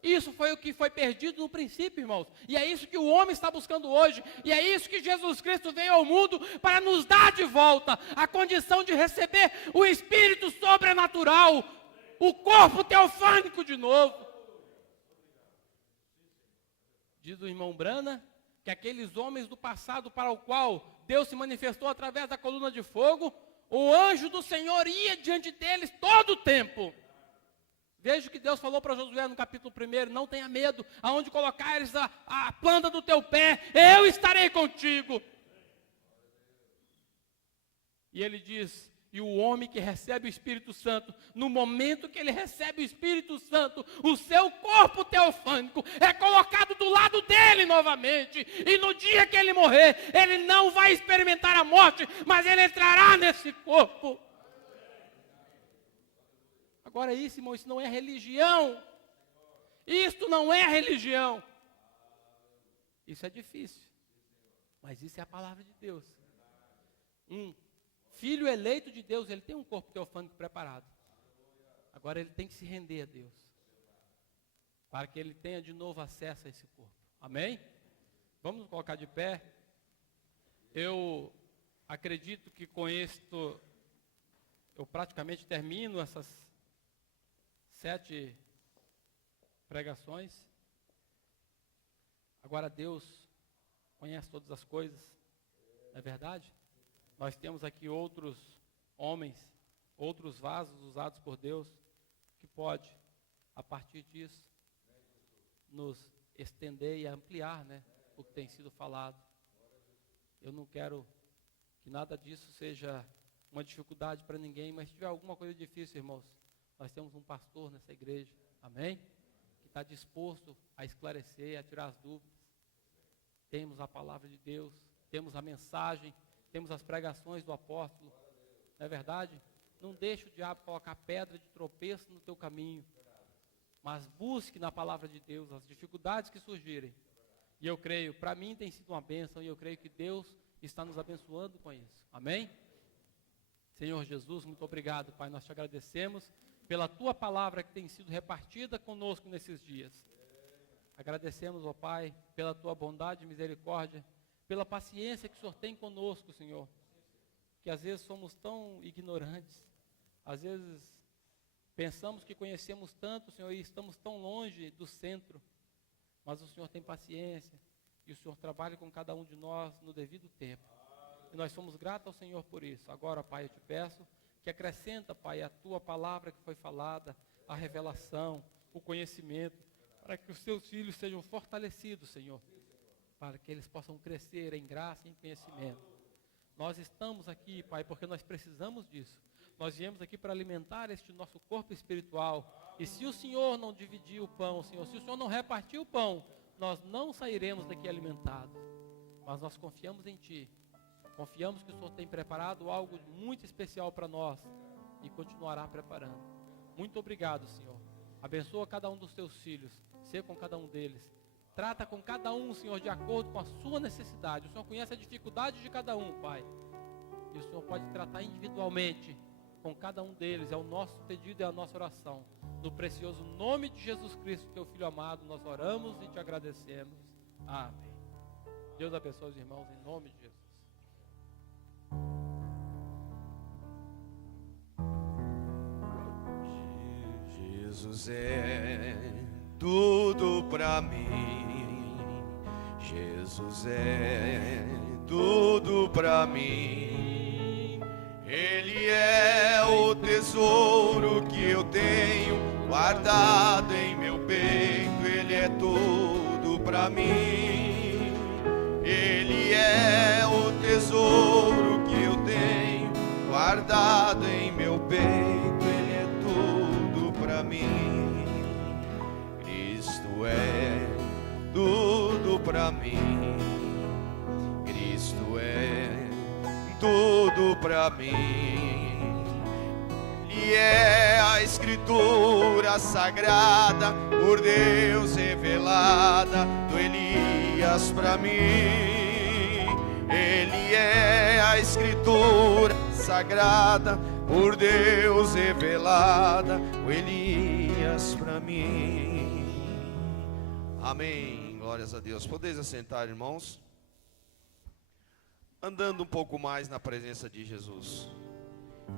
Isso foi o que foi perdido no princípio, irmãos. E é isso que o homem está buscando hoje. E é isso que Jesus Cristo veio ao mundo para nos dar de volta a condição de receber o Espírito sobrenatural, o corpo teofânico de novo. Diz o irmão Brana que aqueles homens do passado para o qual Deus se manifestou através da coluna de fogo, o anjo do Senhor ia diante deles todo o tempo. Veja o que Deus falou para Josué no capítulo 1, não tenha medo, aonde colocares a planta do teu pé, eu estarei contigo. E ele diz, e o homem que recebe o Espírito Santo, no momento que ele recebe o Espírito Santo, o seu corpo teofânico é colocado do lado dele novamente, e no dia que ele morrer, ele não vai experimentar a morte, mas ele entrará nesse corpo. Agora isso, irmão, isso não é religião. Isto não é religião. Isso é difícil. Mas isso é a palavra de Deus. Um filho eleito de Deus, ele tem um corpo teofânico preparado. Agora ele tem que se render a Deus. Para que ele tenha de novo acesso a esse corpo. Amém? Vamos nos colocar de pé. Eu acredito que com isto eu praticamente termino essas 7 pregações. Agora Deus conhece todas as coisas, não é verdade? Nós temos aqui outros homens, outros vasos usados por Deus, que pode, a partir disso, nos estender e ampliar, né, o que tem sido falado. Eu não quero que nada disso seja uma dificuldade para ninguém, mas se tiver alguma coisa difícil, irmãos, nós temos um pastor nessa igreja, amém? Que está disposto a esclarecer, a tirar as dúvidas. Temos a palavra de Deus, temos a mensagem temos as pregações do apóstolo, não é verdade? Não deixe o diabo colocar pedra de tropeço no teu caminho, mas busque na palavra de Deus as dificuldades que surgirem. E eu creio, para mim tem sido uma bênção, e eu creio que Deus está nos abençoando com isso. Amém? Senhor Jesus, muito obrigado, Pai. Nós te agradecemos pela tua palavra que tem sido repartida conosco nesses dias. Agradecemos, ó Pai, pela tua bondade e misericórdia, pela paciência que o Senhor tem conosco, Senhor. Que às vezes somos tão ignorantes, às vezes pensamos que conhecemos tanto, Senhor, e estamos tão longe do centro. Mas o Senhor tem paciência e o Senhor trabalha com cada um de nós no devido tempo. E nós somos gratos ao Senhor por isso. Agora, Pai, eu te peço que acrescenta, Pai, a tua palavra que foi falada, a revelação, o conhecimento, para que os teus filhos sejam fortalecidos, Senhor, para que eles possam crescer em graça e em conhecimento. Nós estamos aqui, Pai, porque nós precisamos disso. Nós viemos aqui para alimentar este nosso corpo espiritual. E se o Senhor não dividir o pão, Senhor, se o Senhor não repartir o pão, nós não sairemos daqui alimentados. Mas nós confiamos em Ti. Confiamos que o Senhor tem preparado algo muito especial para nós e continuará preparando. Muito obrigado, Senhor. Abençoa cada um dos teus filhos. Seja com cada um deles. Trata com cada um, Senhor, de acordo com a sua necessidade. O Senhor conhece a dificuldade de cada um, Pai. E o Senhor pode tratar individualmente com cada um deles. É o nosso pedido e a nossa oração. No precioso nome de Jesus Cristo, teu Filho amado, nós oramos e te agradecemos. Amém. Deus abençoe os irmãos em nome de Jesus. Jesus é tudo pra mim. Jesus é tudo pra mim. Ele é o tesouro que eu tenho guardado em meu peito. Ele é tudo pra mim. Ele é o tesouro que eu tenho guardado em meu peito. Ele é tudo pra mim. Cristo é tudo pra mim. Cristo é tudo pra mim. E é a escritura sagrada por Deus revelada do Elias pra mim. Ele é a escritura sagrada por Deus revelada o Elias pra mim. Amém. Glórias a Deus. Podeis assentar, irmãos. Andando um pouco mais na presença de Jesus,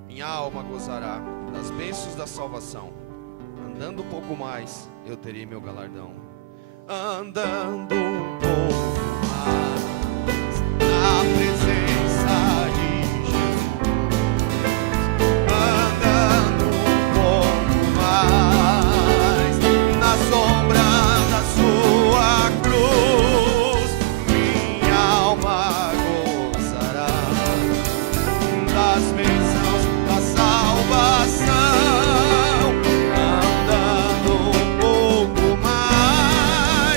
minha alma gozará das bênçãos da salvação. Andando um pouco mais, eu terei meu galardão. Andando um pouco mais na presença de Jesus. Andando um pouco mais na sombra da sua cruz, minha alma das bênçãos da salvação. Andando um pouco mais,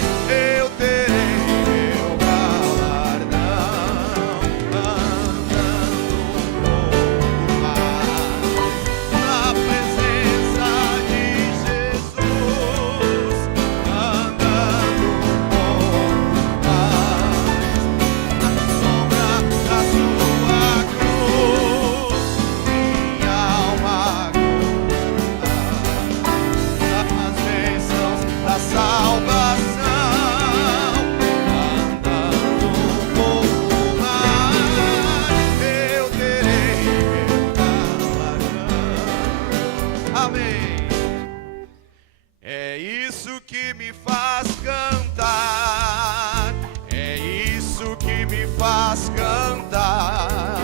eu terei meu galardão. Andando um pouco mais na presença de Jesus. Andando um pouco mais na sombra da sua cruz, minha alma das bênçãos da salvação. Andando um pouco mais, eu terei meu galardão. Amém. É isso que me faz cantar. É isso que me faz cantar.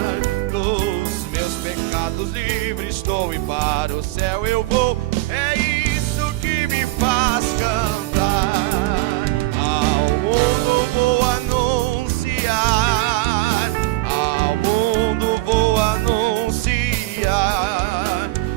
Dos meus pecados livre estou e para o céu eu vou. É isso que me faz cantar. Ao mundo vou anunciar. Ao mundo vou anunciar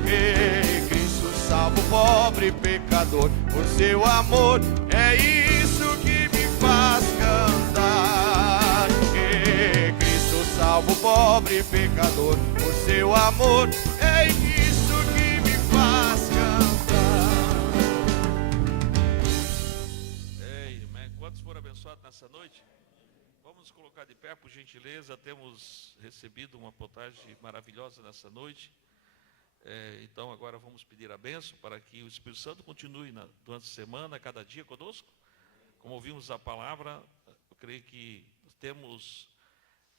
que Cristo salva o pobre pecador por seu amor. É isso que me faz cantar. Que Cristo salvo, pobre pecador. Por seu amor, é isso que me faz cantar. Amém. Quantos foram abençoados nessa noite? Vamos nos colocar de pé, por gentileza. Temos recebido uma potagem maravilhosa nessa noite. Então agora vamos pedir a bênção para que o Espírito Santo continue durante a semana, cada dia conosco. Como ouvimos a palavra, eu creio que temos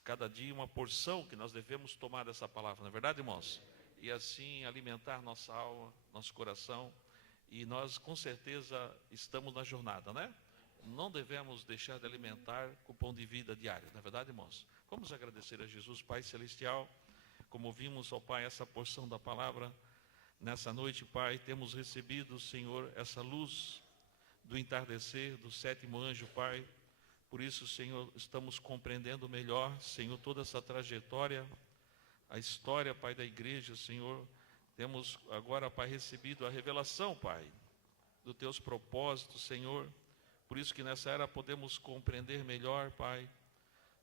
cada dia uma porção que nós devemos tomar dessa palavra, não é verdade, irmãos? E assim alimentar nossa alma, nosso coração. E nós com certeza estamos na jornada, né? Não devemos deixar de alimentar com o pão de vida diário, não é verdade, irmãos? Vamos agradecer a Jesus, Pai Celestial. Como vimos, ó Pai, essa porção da palavra, nessa noite, Pai, temos recebido, Senhor, essa luz do entardecer, do sétimo anjo, Pai. Por isso, Senhor, estamos compreendendo melhor, Senhor, toda essa trajetória, a história, Pai, da igreja, Senhor. Temos agora, Pai, recebido a revelação, Pai, dos Teus propósitos, Senhor. Por isso que nessa era podemos compreender melhor, Pai,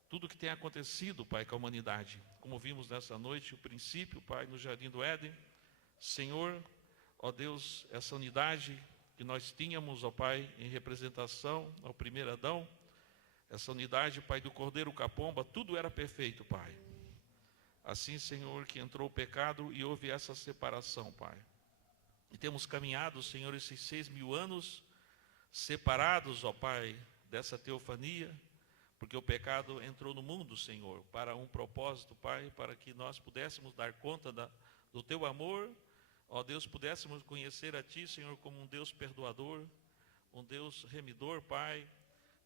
tudo que tem acontecido, Pai, com a humanidade. Como vimos nessa noite, o princípio, Pai, no Jardim do Éden. Senhor, ó Deus, essa unidade que nós tínhamos, ó Pai, em representação ao primeiro Adão, essa unidade, Pai, do Cordeiro Capomba, tudo era perfeito, Pai. Assim, Senhor, que entrou o pecado e houve essa separação, Pai. E temos caminhado, Senhor, esses 6.000 anos separados, ó Pai, dessa teofania, porque o pecado entrou no mundo, Senhor, para um propósito, Pai, para que nós pudéssemos dar conta do Teu amor, ó Deus, pudéssemos conhecer a Ti, Senhor, como um Deus perdoador, um Deus remidor, Pai,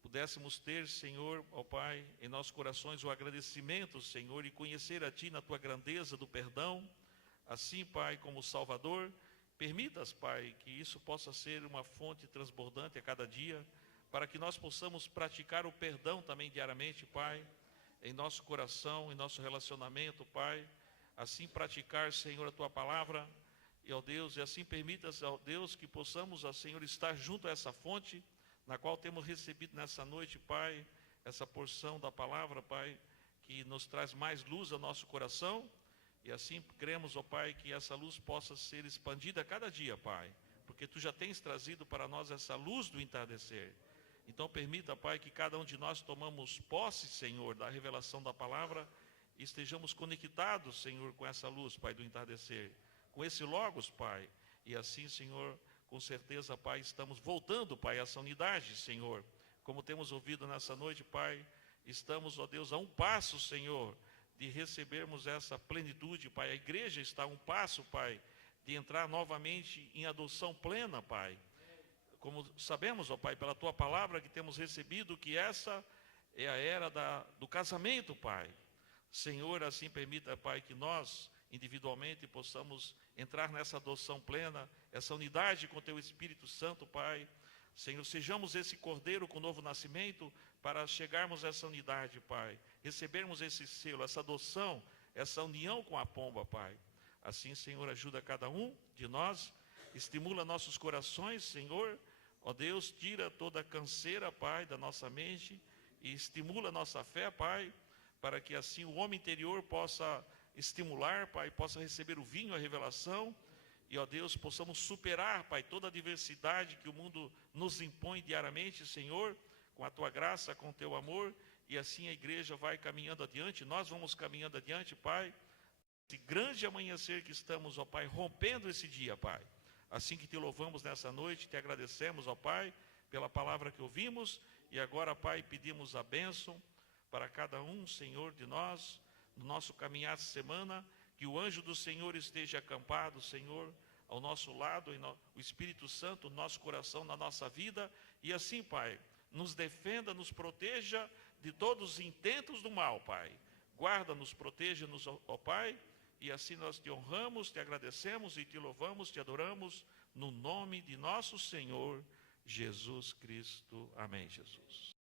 pudéssemos ter, Senhor, ó Pai, em nossos corações o agradecimento, Senhor, e conhecer a Ti na Tua grandeza do perdão, assim, Pai, como Salvador. Permitas, Pai, que isso possa ser uma fonte transbordante a cada dia, para que nós possamos praticar o perdão também diariamente, Pai, em nosso coração, em nosso relacionamento, Pai. Assim praticar, Senhor, a Tua palavra, e, ó Deus, e assim permitas, ó Deus, que possamos, ó Senhor, estar junto a essa fonte, na qual temos recebido nessa noite, Pai, essa porção da palavra, Pai, que nos traz mais luz ao nosso coração, e assim cremos, ó Pai, que essa luz possa ser expandida a cada dia, Pai, porque Tu já tens trazido para nós essa luz do entardecer. Então permita, Pai, que cada um de nós tomamos posse, Senhor, da revelação da palavra e estejamos conectados, Senhor, com essa luz, Pai, do entardecer, com esse Logos, Pai. E assim, Senhor, com certeza, Pai, estamos voltando, Pai, a essa unidade, Senhor. Como temos ouvido nessa noite, Pai, estamos, ó Deus, a um passo, Senhor, de recebermos essa plenitude, Pai. A igreja está a um passo, Pai, de entrar novamente em adoção plena, Pai. Como sabemos, ó Pai, pela Tua palavra que temos recebido, que essa é a era do casamento, Pai. Senhor, assim permita, Pai, que nós, individualmente, possamos entrar nessa adoção plena, essa unidade com Teu Espírito Santo, Pai. Senhor, sejamos esse cordeiro com novo nascimento para chegarmos a essa unidade, Pai. Recebermos esse selo, essa adoção, essa união com a pomba, Pai. Assim, Senhor, ajuda cada um de nós, estimula nossos corações, Senhor. Ó Deus, tira toda a canseira, Pai, da nossa mente e estimula a nossa fé, Pai, para que assim o homem interior possa estimular, Pai, possa receber o vinho, a revelação, e, ó Deus, possamos superar, Pai, toda a adversidade que o mundo nos impõe diariamente, Senhor, com a Tua graça, com o Teu amor, e assim a igreja vai caminhando adiante, nós vamos caminhando adiante, Pai, esse grande amanhecer que estamos, ó Pai, rompendo esse dia, Pai. Assim que Te louvamos nessa noite, Te agradecemos, ó Pai, pela palavra que ouvimos, e agora, Pai, pedimos a bênção para cada um, Senhor, de nós, no nosso caminhar essa semana, que o anjo do Senhor esteja acampado, Senhor, ao nosso lado, o Espírito Santo no nosso coração, na nossa vida, e assim, Pai, nos defenda, nos proteja de todos os intentos do mal, Pai. Guarda-nos, proteja-nos, ó Pai, e assim nós Te honramos, Te agradecemos e Te louvamos, Te adoramos, no nome de nosso Senhor Jesus Cristo. Amém, Jesus.